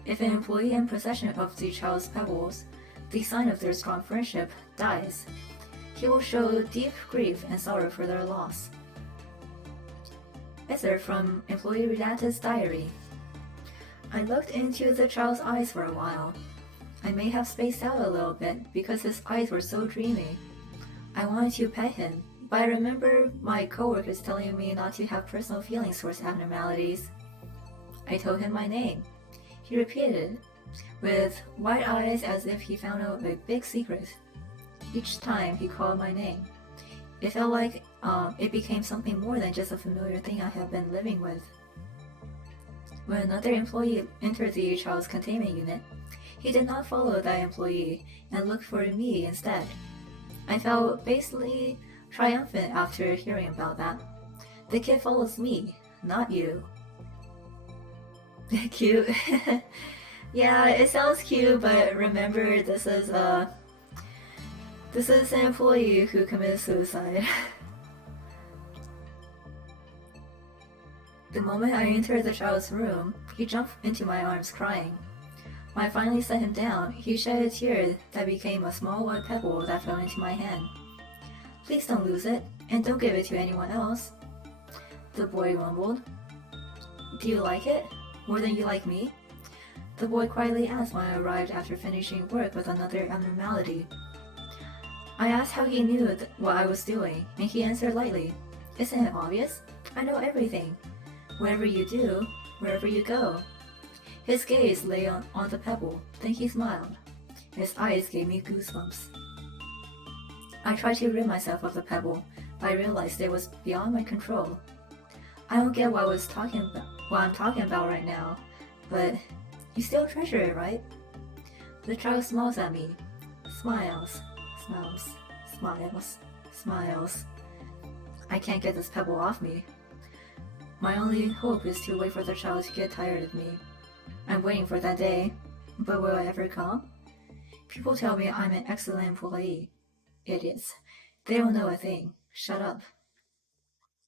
If an employee in possession of the child's pebbles, the sign of their strong friendship, dies, he will show deep grief and sorrow for their loss. Excerpt from Employee Redacted's diary. I looked into the child's eyes for a while. I may have spaced out a little bit because his eyes were so dreamy. I wanted to pet him, but I remember my coworkers telling me not to have personal feelings towards abnormalities. I told him my name. He repeated, with wide eyes as if he found out a big secret. Each time he called my name, it felt like it became something more than just a familiar thing I had been living with. When another employee entered the child's containment unit, he did not follow that employee and looked for me instead. I felt basically triumphant after hearing about that. The kid follows me, not you. Cute. Yeah, it sounds cute, but remember this is an employee who committed suicide. The moment I entered the child's room, he jumped into my arms crying. When I finally set him down, he shed a tear that became a small white pebble that fell into my hand. Please don't lose it, and don't give it to anyone else, the boy mumbled. Do you like it? More than you like me? The boy quietly asked when I arrived after finishing work with another abnormality. I asked how he knew what I was doing, and he answered lightly, Isn't it obvious? I know everything. Whatever you do, wherever you go. His gaze lay on the pebble, then he smiled. His eyes gave me goosebumps. I tried to rid myself of the pebble, but I realized it was beyond my control. I don't get what I'm talking about right now, but you still treasure it, right? The child smiles at me. Smiles. I can't get this pebble off me. My only hope is to wait for the child to get tired of me. I'm waiting for that day, but will it ever come? People tell me I'm an excellent employee. Idiots. They don't know a thing. Shut up.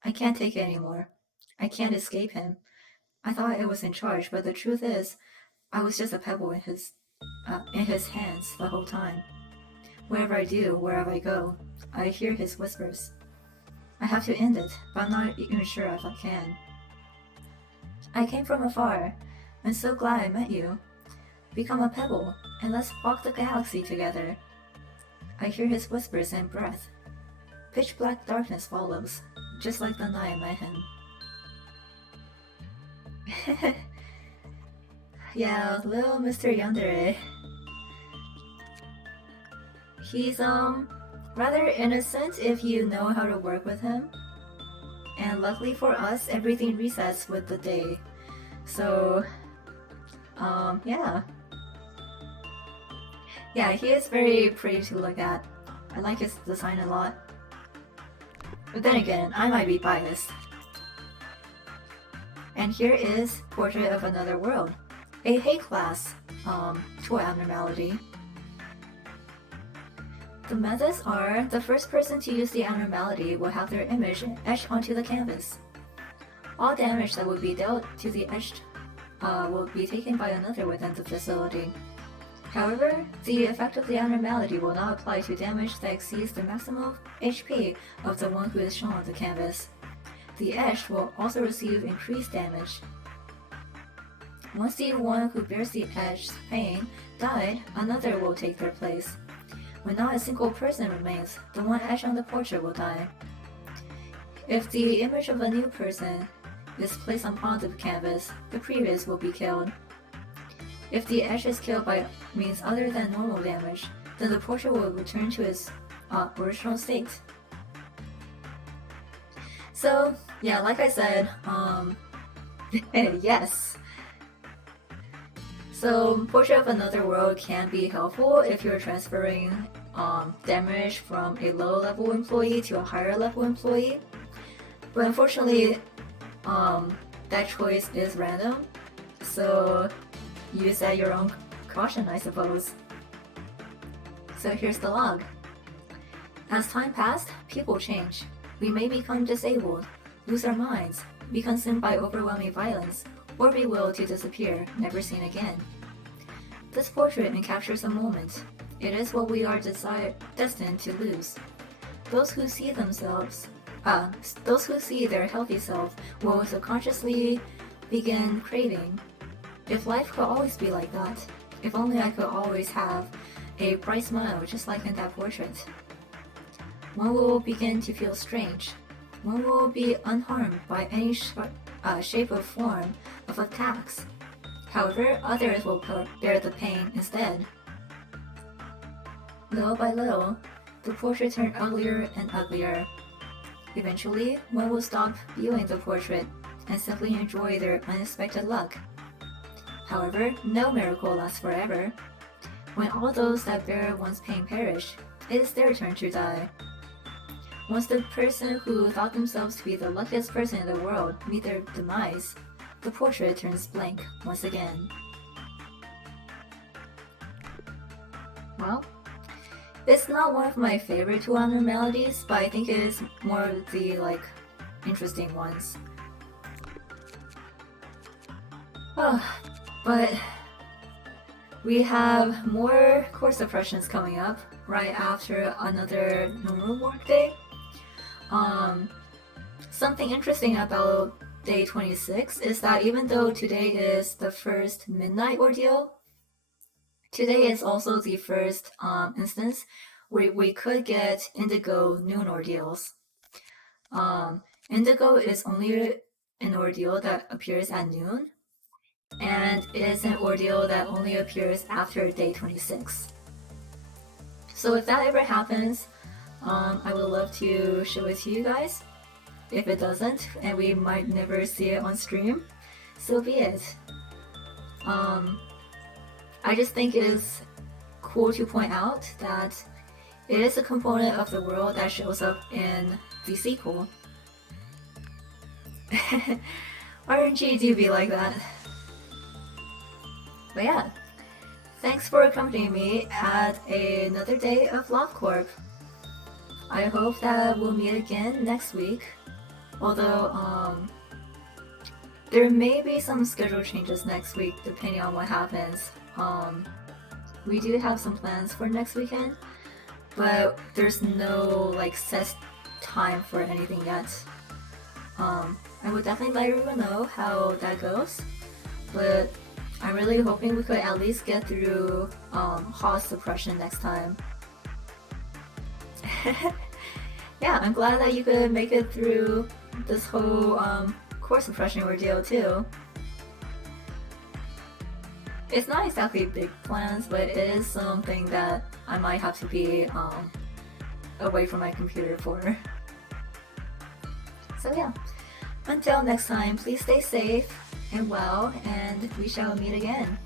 I can't take it anymore. I can't escape him. I thought I was in charge, but the truth is, I was just a pebble in his hands the whole time. Whatever I do, wherever I go, I hear his whispers. I have to end it, but I'm not even sure if I can. I came from afar. I'm so glad I met you. Become a pebble, and let's walk the galaxy together. I hear his whispers and breath. Pitch black darkness follows, just like the night I met him. Yeah, little Mr. Yandere. He's rather innocent if you know how to work with him. And luckily for us, everything resets with the day. So, yeah. Yeah, he is very pretty to look at. I like his design a lot. But then again, I might be biased. And here is Portrait of Another World, a Hay class toy abnormality. The methods are, the first person to use the abnormality will have their image etched onto the canvas. All damage that would be dealt to the etched will be taken by another within the facility. However, the effect of the abnormality will not apply to damage that exceeds the maximum HP of the one who is shown on the canvas. The etched will also receive increased damage. Once the one who bears the etched pain died, another will take their place. When not a single person remains, the one etched on the portrait will die. If the image of a new person is placed upon the canvas, the previous will be killed. If the etch is killed by means other than normal damage, then the portrait will return to its original state. So, yeah, like I said, yes. So, Portrait of Another World can be helpful if you're transferring damage from a low-level employee to a higher-level employee. But unfortunately, that choice is random, so use at your own caution, I suppose. So here's the log. As time passed, people change. We may become disabled, lose our minds, be consumed by overwhelming violence, or be willed to disappear, never seen again. This portrait encaptures a moment. It is what we are destined to lose. Those who see their healthy self will subconsciously begin craving. If life could always be like that, if only I could always have a bright smile just like in that portrait. One will begin to feel strange. One will be unharmed by any shape or form of attacks. However, others will bear the pain instead. Little by little, the portrait turned uglier and uglier. Eventually, one will stop viewing the portrait and simply enjoy their unexpected luck. However, no miracle lasts forever. When all those that bear one's pain perish, it is their turn to die. Once the person who thought themselves to be the luckiest person in the world meet their demise, the portrait turns blank once again. Well, it's not one of my favorite two abnormalities, but I think it is more of the interesting ones. But we have more course suppressions coming up right after another normal workday. Something interesting about day 26 is that even though today is the first midnight ordeal, today is also the first instance where we could get indigo noon ordeals. Indigo is only an ordeal that appears at noon, and it is an ordeal that only appears after day 26. So if that ever happens, I would love to show it to you guys. If it doesn't, and we might never see it on stream, so be it. I just think it is cool to point out that it is a component of the world that shows up in the sequel. RNG do be like that. But yeah, thanks for accompanying me at another day of Love Corp. I hope that we'll meet again next week. Although, there may be some schedule changes next week depending on what happens. We do have some plans for next weekend, but there's no like set time for anything yet. I would definitely let everyone know how that goes, but I'm really hoping we could at least get through Hall suppression next time. Yeah, I'm glad that you could make it through this whole core suppression ordeal too. It's not exactly big plans, but it is something that I might have to be away from my computer for. So yeah, until next time, please stay safe and well, and we shall meet again.